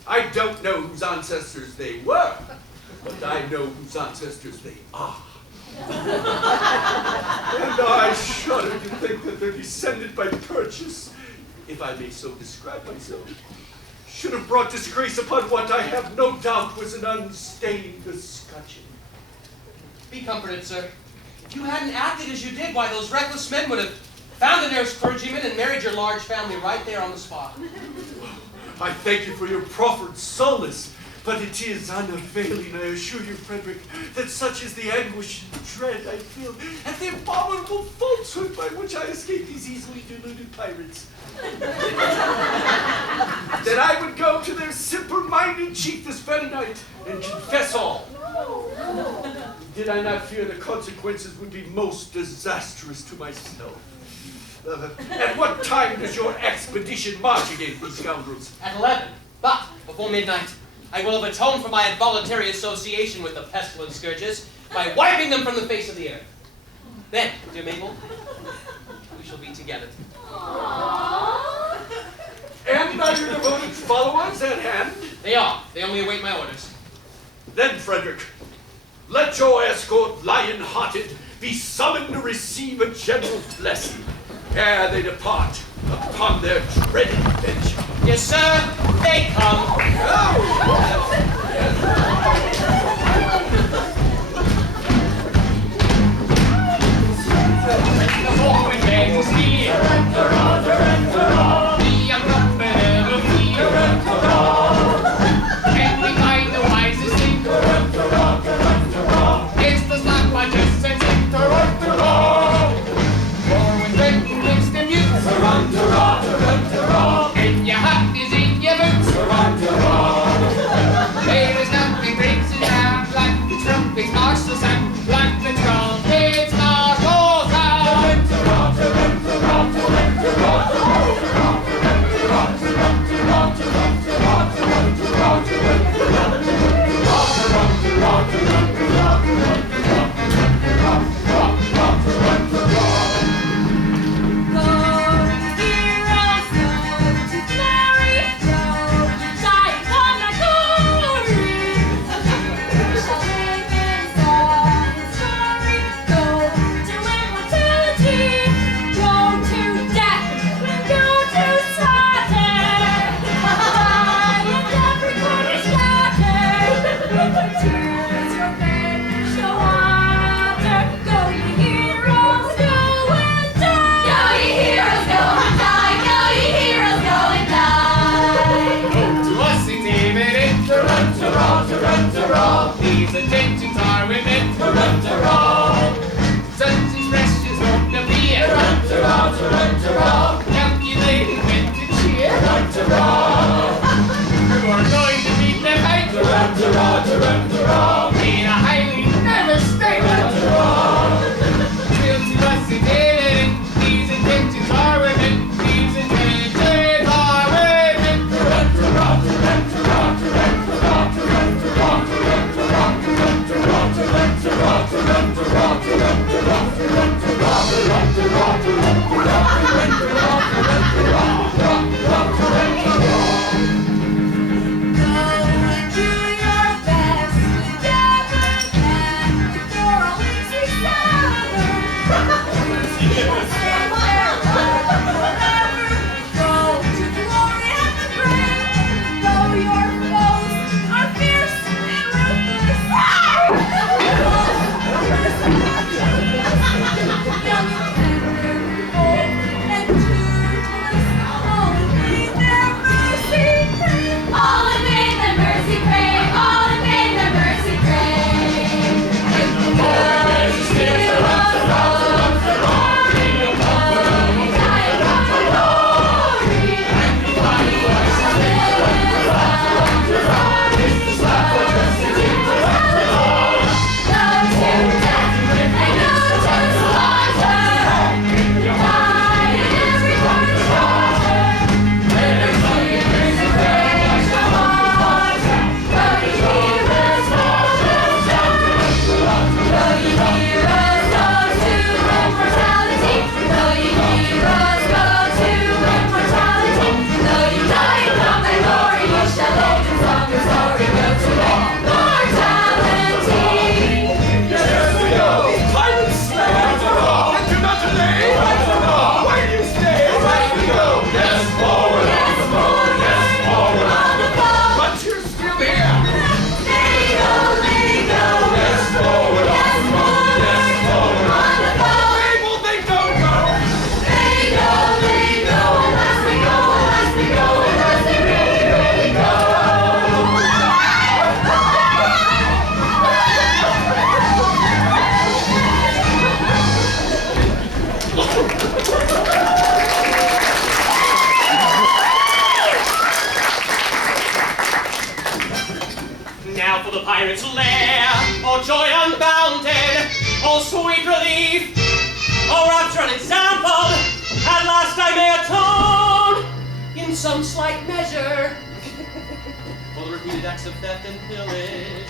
I don't know whose ancestors they were, but I know whose ancestors they are. And I shudder to think that they're descended by purchase, if I may so describe myself, should have brought disgrace upon what I have no doubt was an unstained escutcheon. Be comforted, sir. If you hadn't acted as you did, why, those reckless men would have found the nearest clergyman and married your large family right there on the spot. I thank you for your proffered solace, but it is unavailing, I assure you, Frederick, that such is the anguish and dread I feel at the abominable falsehood by which I escape these easily deluded pirates. That I would go to their simple-minded chief this very night and confess all. Did I not fear the consequences would be most disastrous to myself? At what time does your expedition march against these scoundrels? At 11. But before midnight, I will have atoned for my involuntary association with the pestilent scourges by wiping them from the face of the earth. Then, dear Mabel, we shall be together. Aww. And are your devoted followers at hand? They are. They only await my orders. Then, Frederick, let your escort, lion-hearted, be summoned to receive a general blessing ere they depart upon their dreaded adventure. Yes, sir. They come. The forward majesty, the unruffled of fear, and we find the wisest thing. It's the slap I just sent in. For when Britain lives the mute, and your hat is in your boots. There is nothing breaks it down like the trumpets march the sound, like the trumpets march all sound. These attentions are women. Such expressions won't appear. Calculated when to cheer. We're going to meet them height. In a highly nervous state. Real to us intimidate. These attentions are women. These attentions are women. Run, tyrant's lair. Oh, joy unbounded, oh, sweet relief, oh, rapture unexampled, at last I may atone in some slight measure for the repeated acts of theft and pillage,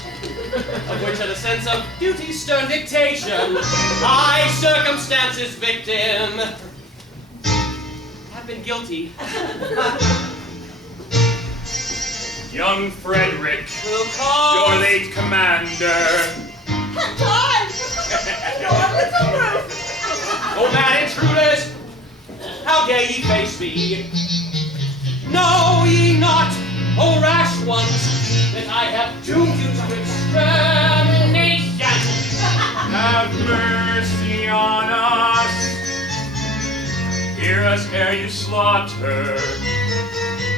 of which at a sense of duty's stern dictation, I, circumstance's victim, have been guilty. Young Frederick, Will call. your late commander. Time! Your little Ruth! Oh, mad intruders, how dare ye face me? Know ye not, O rash ones, that I have doomed you to extermination? Have mercy on us. Hear us ere you slaughter.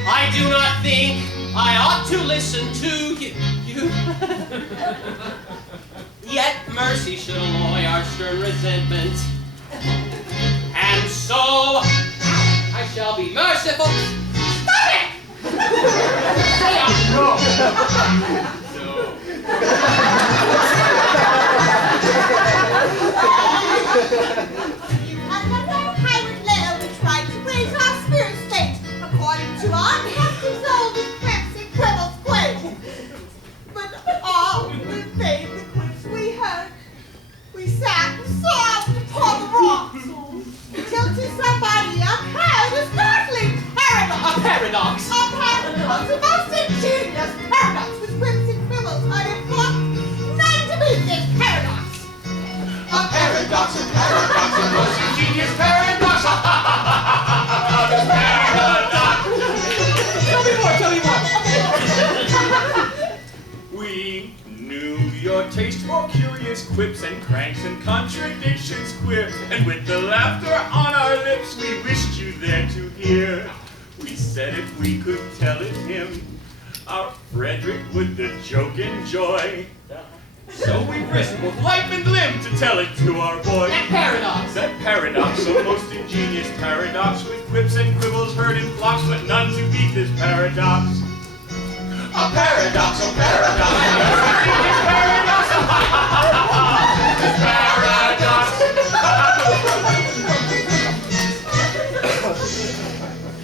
I do not think I ought to listen to you. Yet mercy should alloy our stern resentment. And so I shall be merciful. Stop it! Stay up! No. Another pirate lair which tried to raise our spirit state according to our hefty souls and quips and quibbles quake. But all in vain the quips we heard. We sat and sobbed upon the rocks till to somebody occurred a startling paradox. A paradox. A paradox, the most ingenious paradox with quips and quibbles I have got none to beat this paradox. A paradox, The most ingenious paradox. Tell me more. We knew your taste for curious quips and cranks and contradictions quip, and with the laughter on our lips, we wished you there to hear. We said if we could tell it him, our Frederick would the joke enjoy. So we've risked both life and limb to tell it to our boy. That paradox. That paradox, a most ingenious paradox, with quips and quibbles heard in flocks, but none to beat this paradox. A paradox, a paradox, a most ingenious paradox, this paradox.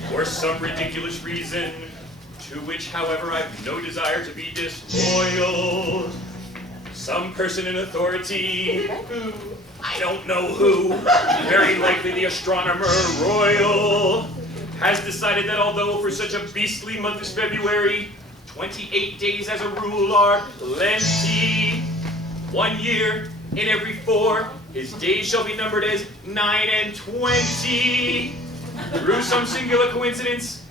For some ridiculous reason, to which, however, I've no desire to be disloyal, some person in authority, who, I don't know who, very likely the astronomer royal, has decided that although for such a beastly month as February, 28 days as a rule are plenty, 1 year in every 4, his days shall be numbered as 9 and 20. Through some singular coincidence,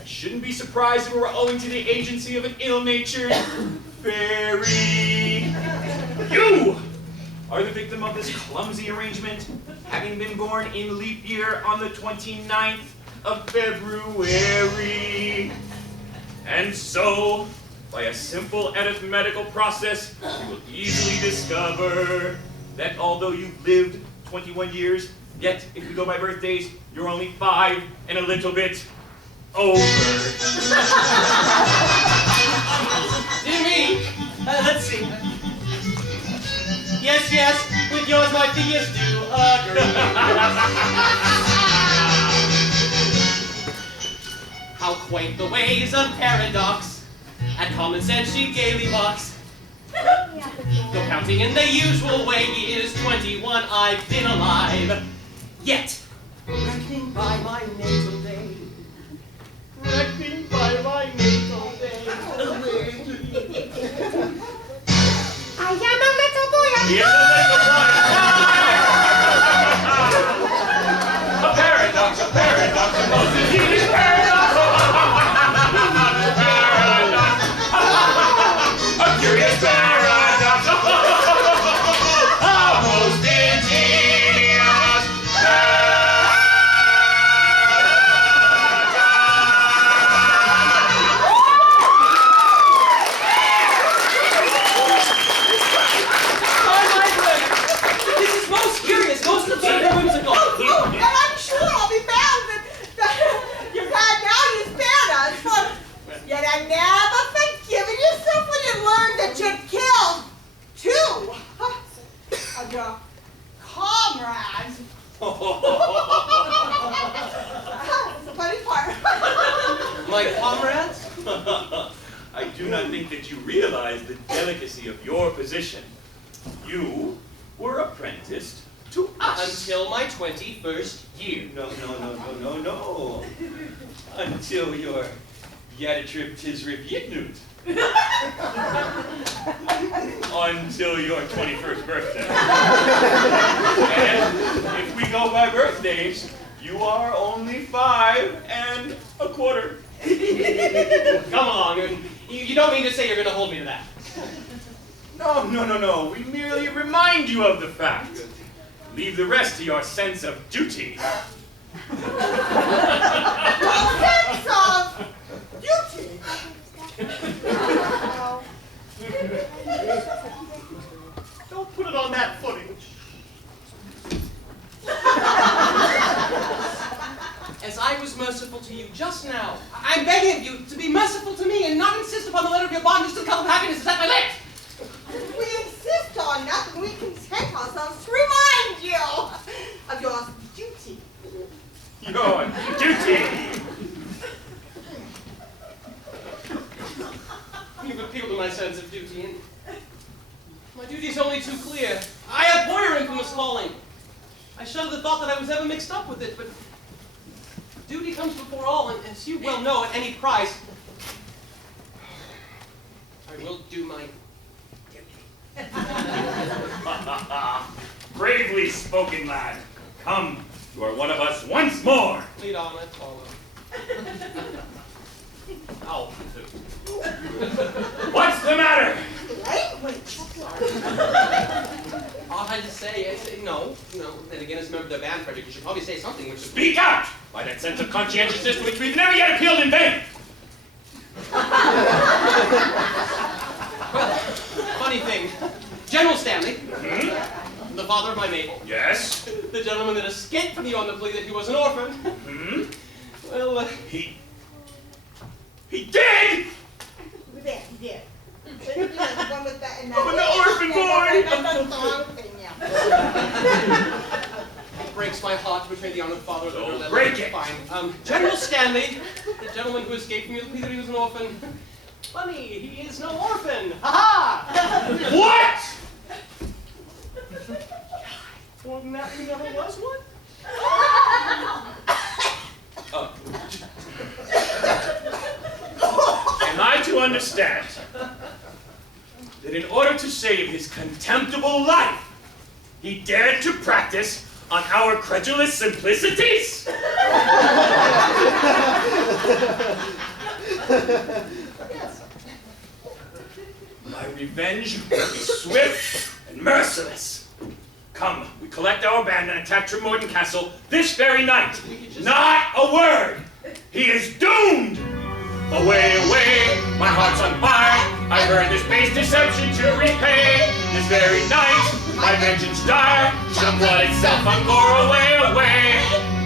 I shouldn't be surprised if it were owing to the agency of an ill-natured fairy. You are the victim of this clumsy arrangement, having been born in leap year on the 29th of February. And so, by a simple arithmetical process, you will easily discover that although you've lived 21 years, yet if we go by birthdays, you're only 5 and a little bit over. Dear me. Let's see. Yes, with yours my figures do agree. How quaint the ways of paradox, and common sense she gaily mocks. Though counting in the usual way is 21 I've been alive, yet reckoning by my natal day, reckoning by my natal day. I am a little boy. He is a little boy. A paradox, a most ingenious paradox. A curious paradox. A most ingenious My not think that you realize the delicacy of your position. You were apprenticed to us. Until my 21st year. No. Until your Yadatrip tis Revietnut. Until your 21st birthday. And if we go by birthdays, you are only 5 1/4. Come along. You don't mean to say you're going to hold me to that. No. We merely remind you of the fact. Leave the rest to your sense of duty. Sense of duty. Don't put it on that footing. As I was merciful to you just now, I'm begging of you to be merciful to me and not insist upon the letter of your bond just to the cup of happiness is at my lips. We insist on nothing. We content ourselves to remind you of your duty. Your duty! You've appealed to my sense of duty, and my duty's only too clear. I abhor your infamous calling. I shudder the thought that I was ever mixed up with it, but duty comes before all, and as you well know, at any price, I will do my duty. Bravely spoken, lad. Come, you are one of us once more. Lead on, let's follow. Ow. What's the matter? Language. Ought I to say, no. Then again, as a member of the band, Frederick, you should probably say something which is... Speak out! By that sense of conscientiousness to which we've never yet appealed in vain! Well, funny thing. General Stanley, the father of my Mabel, Yes? the gentleman that escaped from you on the plea that he was an orphan, well, He did! There, he did. The one with that and that. Oh, the orphan boy! It breaks my heart to betray the honored father of the So girl that break lived. it. Fine. General Stanley, the gentleman who escaped from you on the plea that he was an orphan. Funny, he is no orphan. Ha What? More than that, he never was one. Am I to understand that in order to save his contemptible life, he dared to practice on our credulous simplicities? My revenge will be swift and merciless. Come, we collect our band and attack Tremorden Castle this very night. Not a word! He is doomed! Away, my heart's on fire. I've earned this base deception to repay. This very night, my vengeance dire. Somewhat itself encore, away.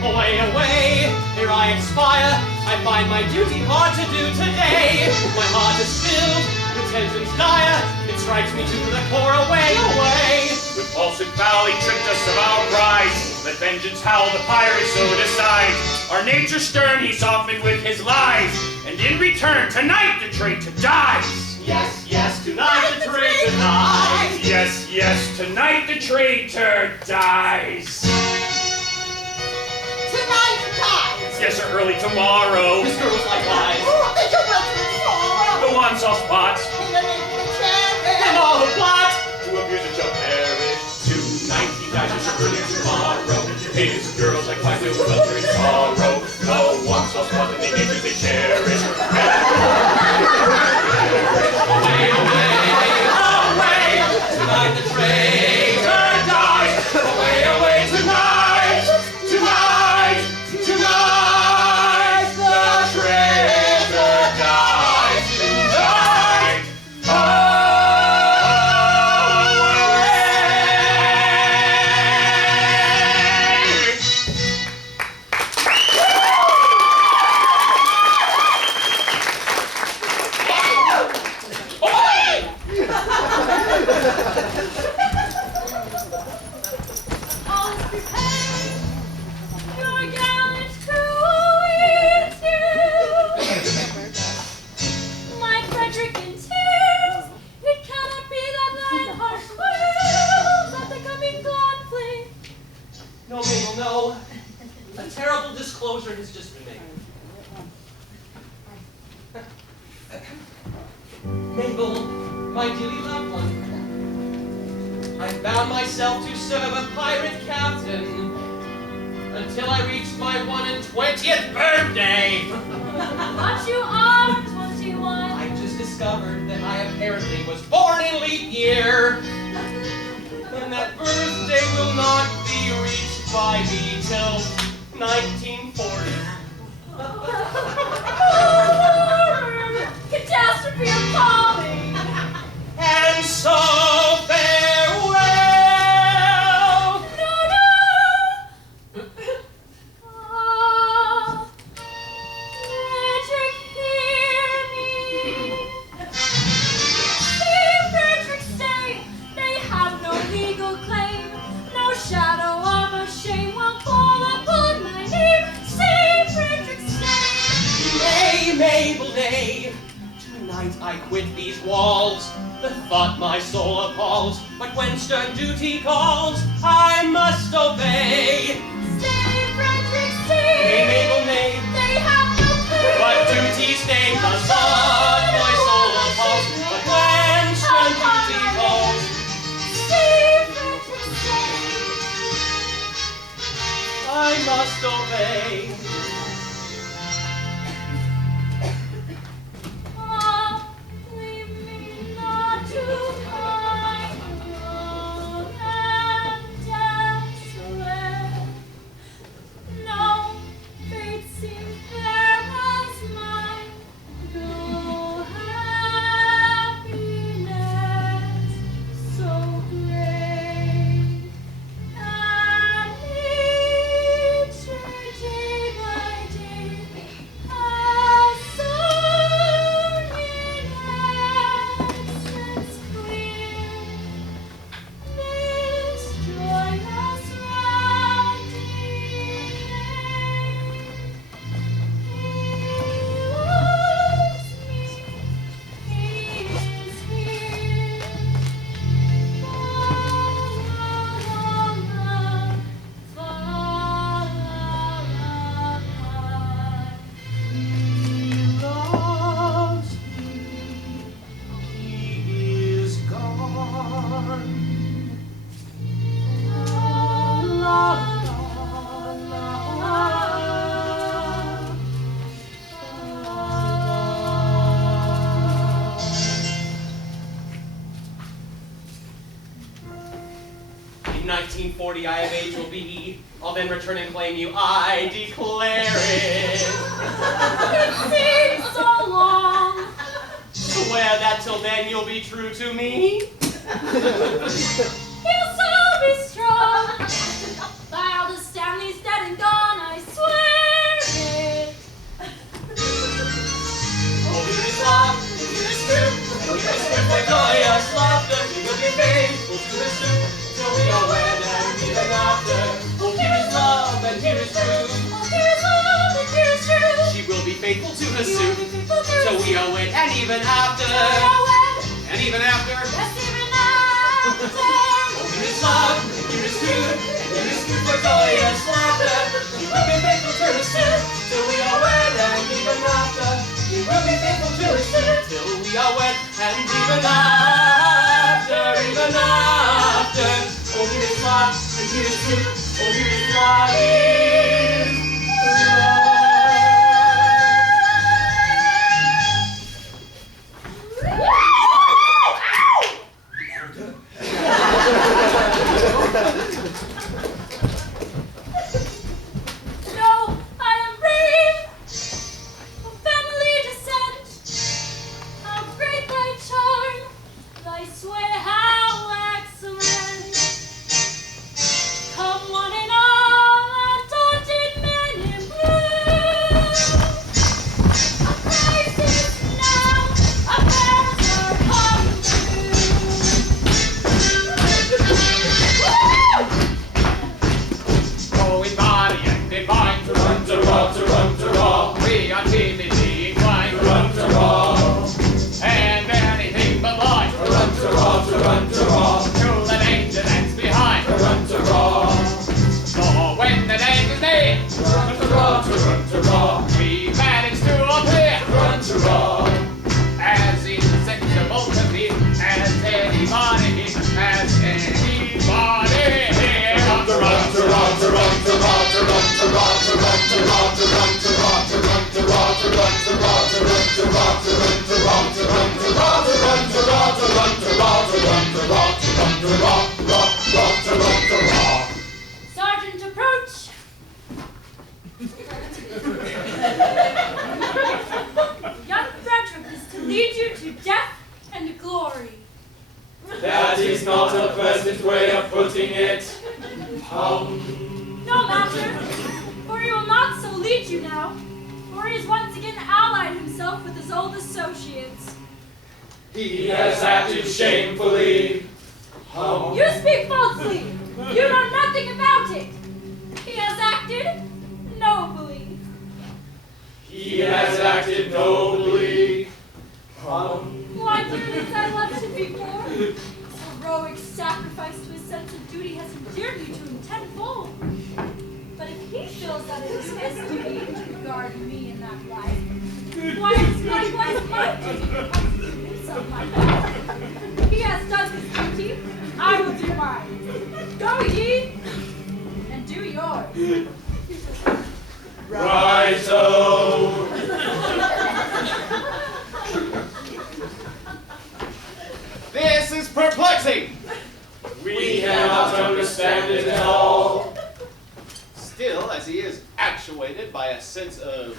Away, here I expire. I find my duty hard to do today. My heart is filled with tensions dire. It strikes me to the core, away. With false and foul, he tricked us of our prize. Let vengeance howl, the pirate so decides. Our nature stern he softened with his lies. And in return, tonight the traitor dies. Yes, tonight the traitor dies. Yes, tonight the traitor dies. Tonight dies. Yes, or early tomorrow. This girl was like lies. Oh, did you will tomorrow? The one soft spot. And all the plot. To abuse it shall perish. Tonight he dies, or early tomorrow. His girls like flies will welter in sorrow. No one soft spot that they nature they cherish. Away, tonight the traitor dies. Away, tonight the traitor dies. Tonight. enclosure has just been made. Mabel, my dearly loved one, I bound myself to serve a pirate captain until I reached my 120th birthday. But you are 21. I just discovered that I apparently was born in leap year, and that birthday will not be reached by me till 1940. Catastrophe appalling. And so farewell. No, no. Ah, Frederick, hear me. Stay, Frederick, stay. They have no legal claim. No shadow of a shame will fall upon my name. Stay, Frederick, stay. Nay, Mabel, nay. Tonight I quit these walls. The thought my soul appalls. But when stern duty calls, I must obey. Stay, Frederick, Nay, stay. Mabel, nay. They have no claim. But duty's name the thought my soul appalls. But when stern duty calls, Stay, Frederick, stay. I must obey. Ah, leave me not to pine alone and desolate. No fate seems fair as mine, no happiness so great. And nature day by day has sung in accents clear this joyous rounding. He loves me, he is here. He loves me. He is gone. La la la la. In 1940 I of age will be. I'll then return and claim you. I declare it. It seems so long. Swear that till then you'll be true to me. He'll so be strong. Thy eldest Stanley's dead and gone, I swear it. Oh, here is love, here is truth, and here is good for joyous laughter. We will be faithful to the truth till we are wed and even after. Oh, here is love and here is truth. Oh, here's love and here's truth. She will be faithful to her You will suit be faithful to till her we are wed and even after. suit. And even after. Yes, even after. Oh, here is love and here is truth, and here is good for joyous laughter. She will be faithful to her suit till we are wed and even after. She will be faithful to her suit till we are wed and even after, even after. Oh, here is love and here is truth. Oh, here is life. No, I am brave. Of family descent. How great thy charm, thy sway how excellent. Come one and all and Has anybody here? Sergeant, approach! Young Frederick is to lead you to death and glory. That is not a pleasant way of putting it. No matter, for he will not so lead you now, for he has once again allied himself with his old associates. He has acted shamefully. You speak falsely! You know nothing about it! He has acted nobly. He has acted nobly. Why, dearly as I loved him before, his heroic sacrifice to his sense of duty has endeared me to him tenfold. But if he feels that it is his duty to regard me in that light, why, it is likewise my duty to constitute himself my God. He has done his duty, I will do mine. Go ye, and do yours. Righto. This is perplexing. We cannot understand it at all. Still, as he is actuated by a sense of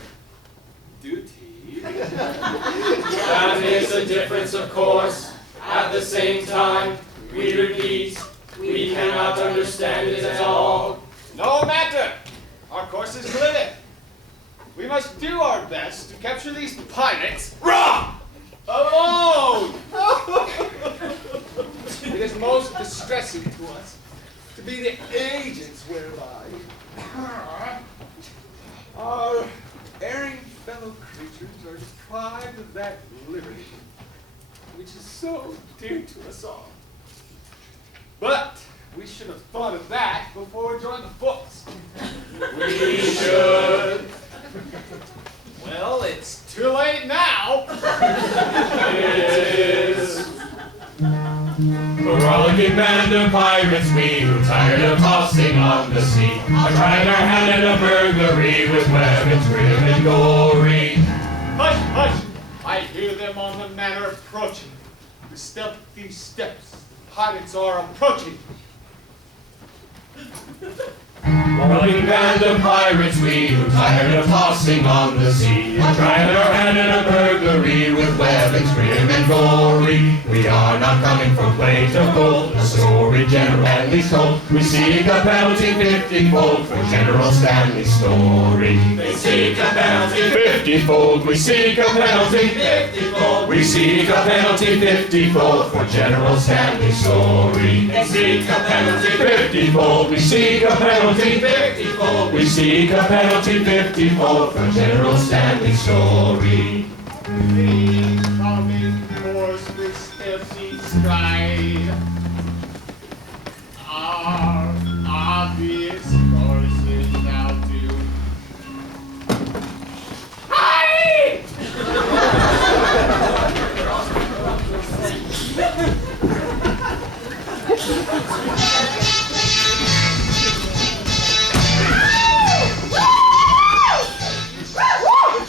duty. That makes a difference, of course. At the same time, we repeat, we cannot understand it at all. No matter. Our course is clear. We must do our best to capture these pirates. Wrong! Alone! It is most distressing to us to be the agents whereby our erring fellow creatures are deprived of that liberty which is so dear to us all. But we should have thought of that before we joined the force. We should. Well, it's too late now. It is. A rollicking band of pirates we, who tired of tossing on the sea, are trying our hand at a burglary with weapons grim and gory. Hush, hush! I hear them on the manor approaching. With stealthy steps, pirates are approaching. A rollicking band of pirates we, who tired of tossing on the sea, are trying our hand at a burglary with weapons grim and gory. We are not coming for plate of gold, a story General Stanley's told. We seek a penalty 50-fold for General Stanley's story. They seek a penalty 50-fold. We seek a penalty 50-fold. We seek a penalty 50-fold for General Stanley's story. They seek a penalty 50-fold. We seek a penalty 50-fold. We seek a penalty 50-fold for General Stanley's story. The coming course with stealthy stride. Our obvious course is now to hide!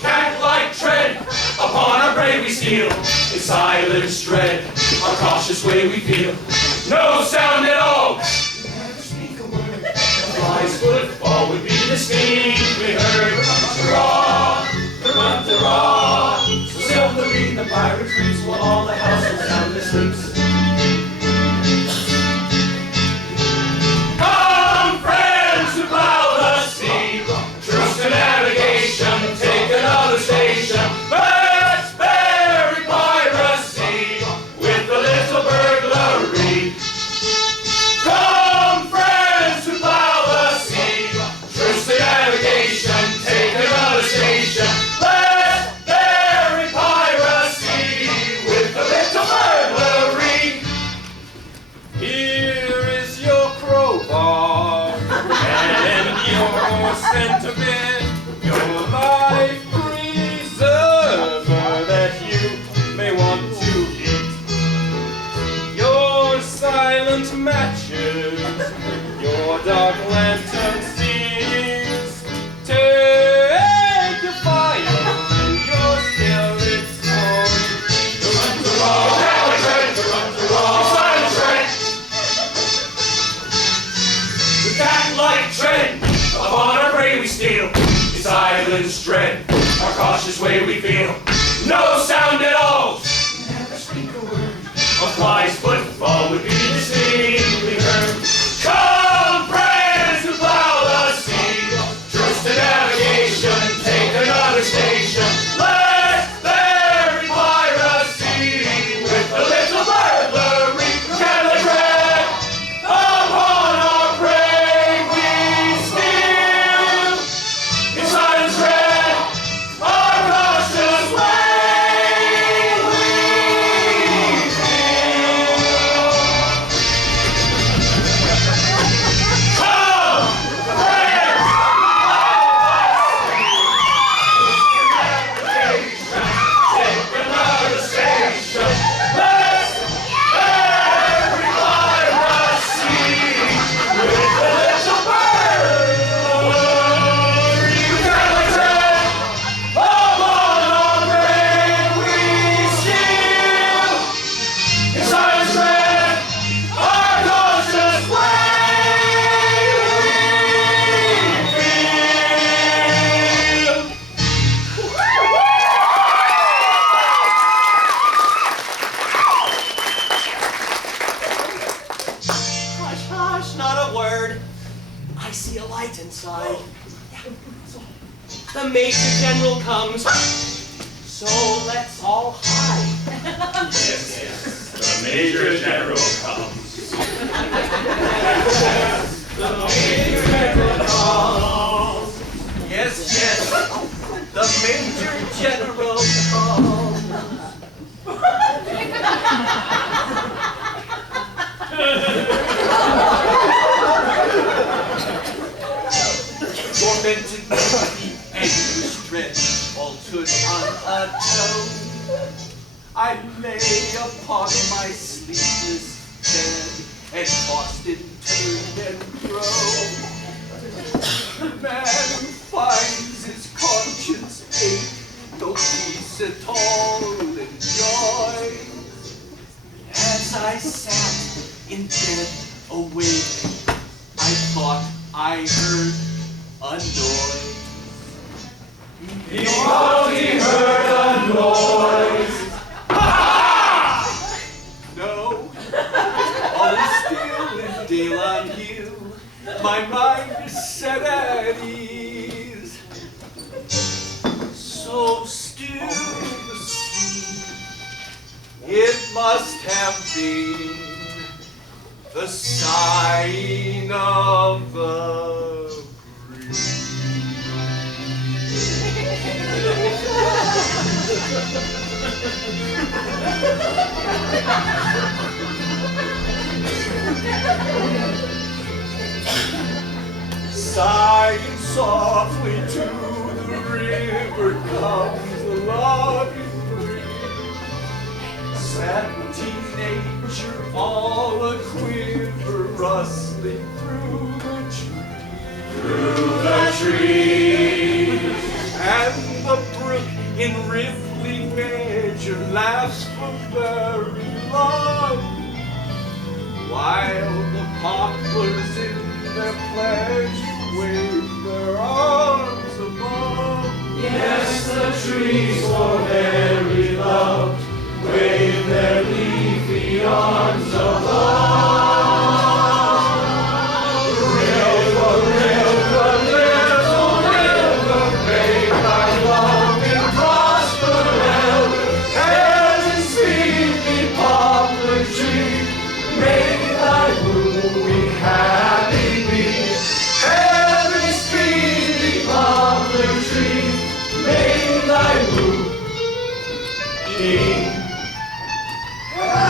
Cat-like tread upon our prey we steal. In silence dread, our cautious way we feel. No sound at all. Never speak a word. A fly's footfall would be distinctly heard. Run-ta-raw. So stealthily the pirate creeps while all the house soundless sleeps. Come, friends who plow the sea. Truce to navigation, take another station. Let's bury piracy with a little burglary. Come, friends who plow the sea. Truce to navigation, take another station. Let's bury piracy with a little burglary. burnt matches, your dark lantern seems. Take your fire and your spirit's going. The run, the wrong, the run, the wrong, silent tread. With that light tread, upon our prey we steal. In silence dread, our cautious way we feel. No sound at all, never speak a word. A fly's footfall would be distinctly heard. Come, friends who plow the sea, truce to navigation, take another station. Let there be piracy, with a little burglary, can the tread upon our prey we steal. In silence dread, our cautious way we feel. Come, friends! Take another station. Let's every piracy with a little burglary. We can like tread upon our prey we steal. In silence dread, our cautious way we feel. Hush, hush, not a word. I see a light inside. The Major General comes. So let's all hide. The Major General comes. Yes, yes. The Major General comes. Tormented with the anguish dread, altered on a toe. I lay upon my sleepless bed and tossed and turned and fro. The man who finds his conscience ache, no peace at all enjoy. As I sat in bed awake, I thought I heard a noise. He thought he heard a noise. No, all is still in daylight hill. My mind is set at ease. So still the sea, it must have been the sign of the breeze. Sighing softly to the river comes the loving breeze. Seventeen nature all a quiver, rustling through the trees. Through the trees. And the brook in rippling measure laughs for very love, while the poplars in their pleasure wave their arms above. Yes, the trees for very love wave their leafy arms above. River, river, little river, make thy love and prosper ever. As in sleepy poplar tree, may thy wooing happy be. Every sleepy poplar tree, may thy wooing happy.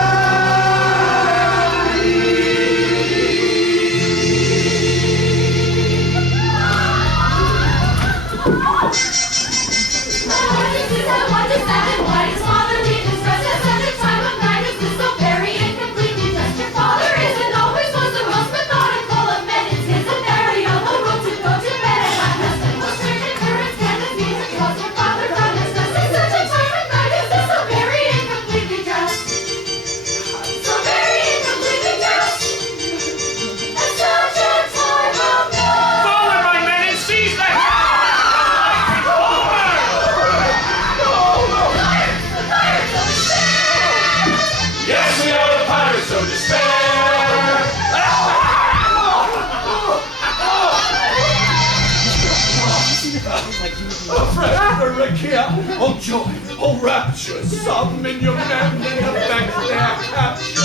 captures some in your men and affect their capture.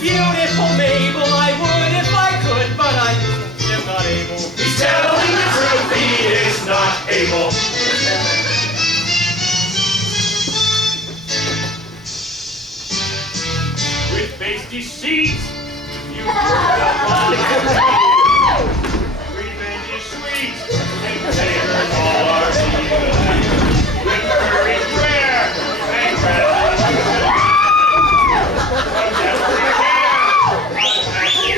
Beautiful Mabel, I would if I could, but I am not able. He's telling the truth, he is not able. With base deceit, you revenge is sweet, and favors all our dealings. With courage rare, and resolution, from every care, unhappy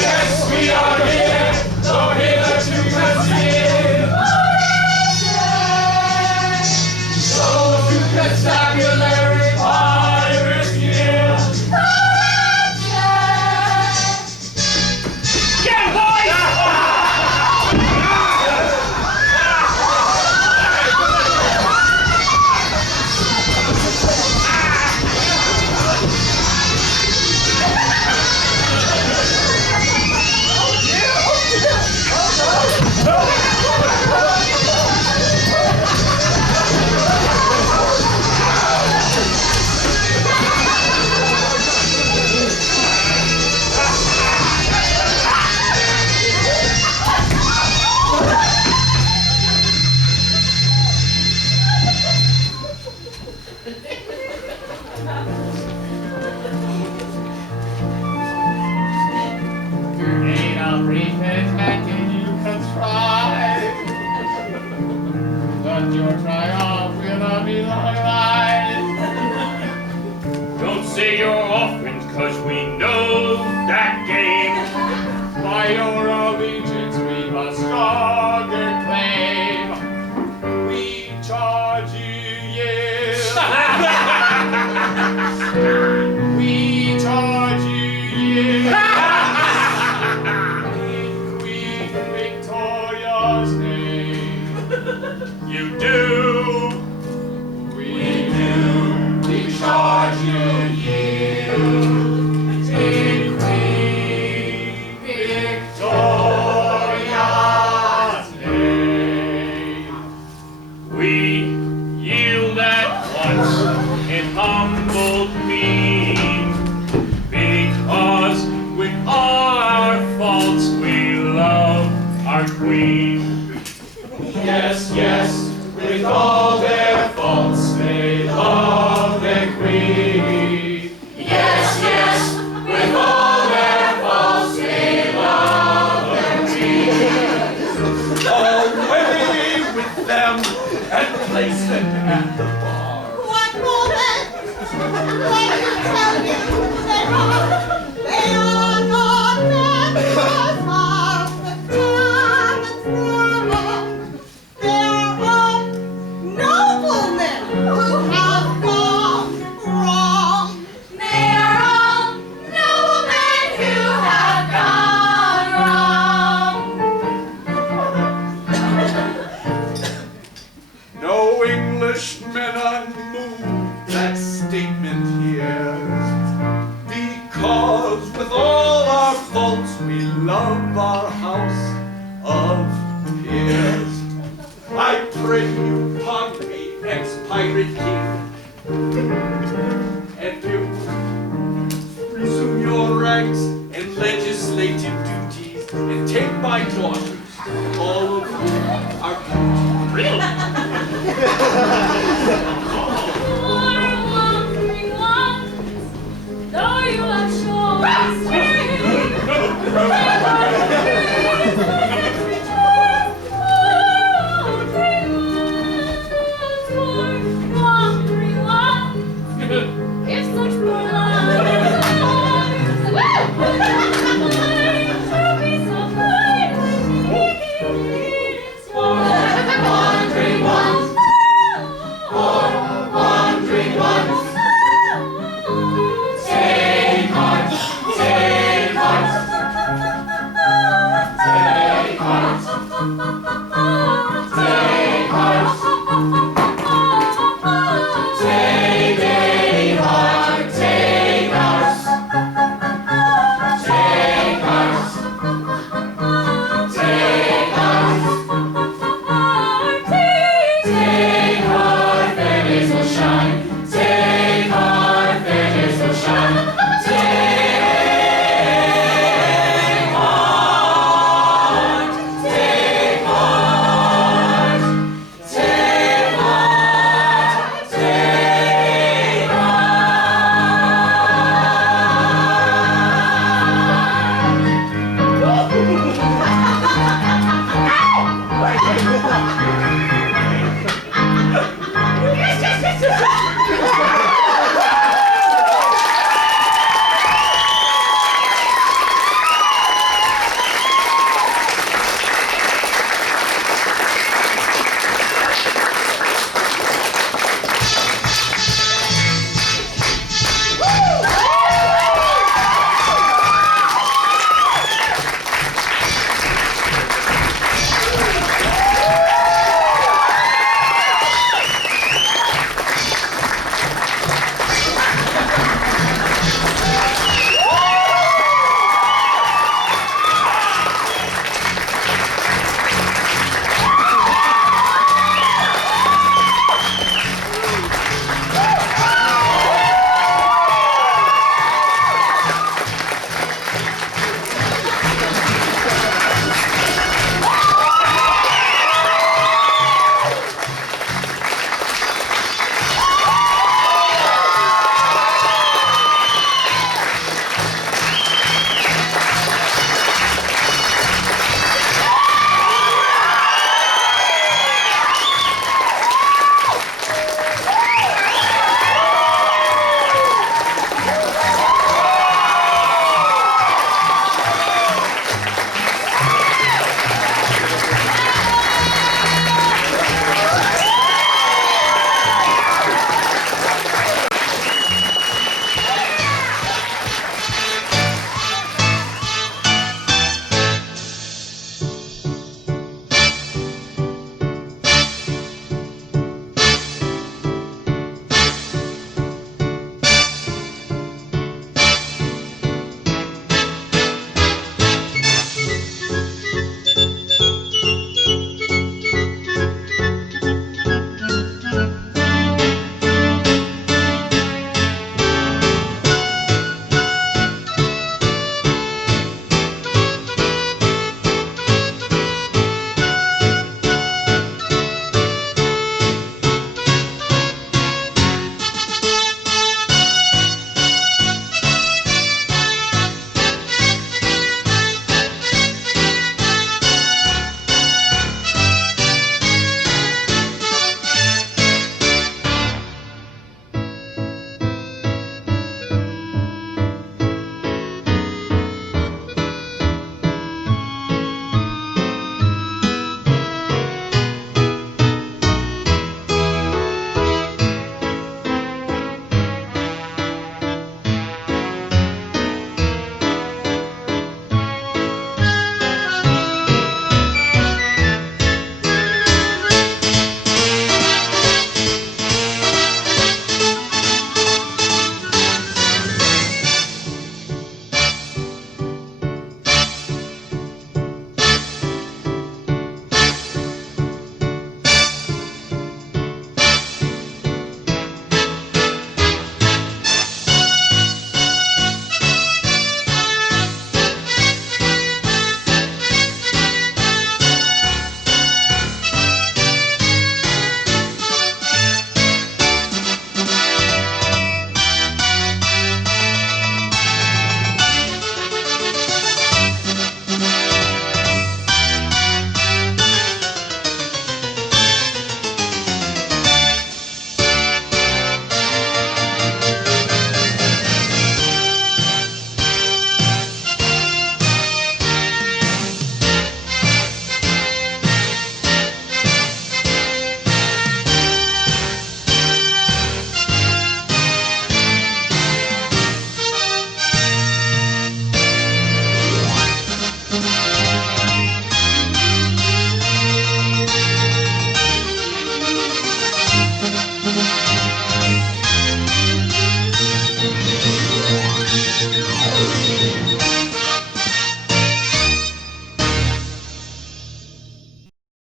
Yes, we are here, though hitherto concealed. So to constabulary pirates yield. Yeah, boys! I'll repent and you contrive. But your triumph will not be long-lived. Don't say your orphans, cause we know that game. By your allegiance we must stronger claim. We charge you, yes. We charge you, yes. In Queen Victoria's name. You do. We do. We charge you, yield. In Queen Victoria's name. We yield at once in humble mien, because with all our faults we love our queen. Yes, yes, with all their faults they love their queen. Yes, yes, with all their faults they love their queen. Away with them and place them at the bar. One moment, let me tell you, they are not members of the common throng. They are noblemen who have gone wrong. They are all noblemen who have gone wrong. No Englishmen unmoved that statement here, because with all our faults we love our house of peers. I pray you pardon me, ex-pirate king, and do resume your ranks and legislative duties, and take my daughters, all of whom are beauties. Though you have shown me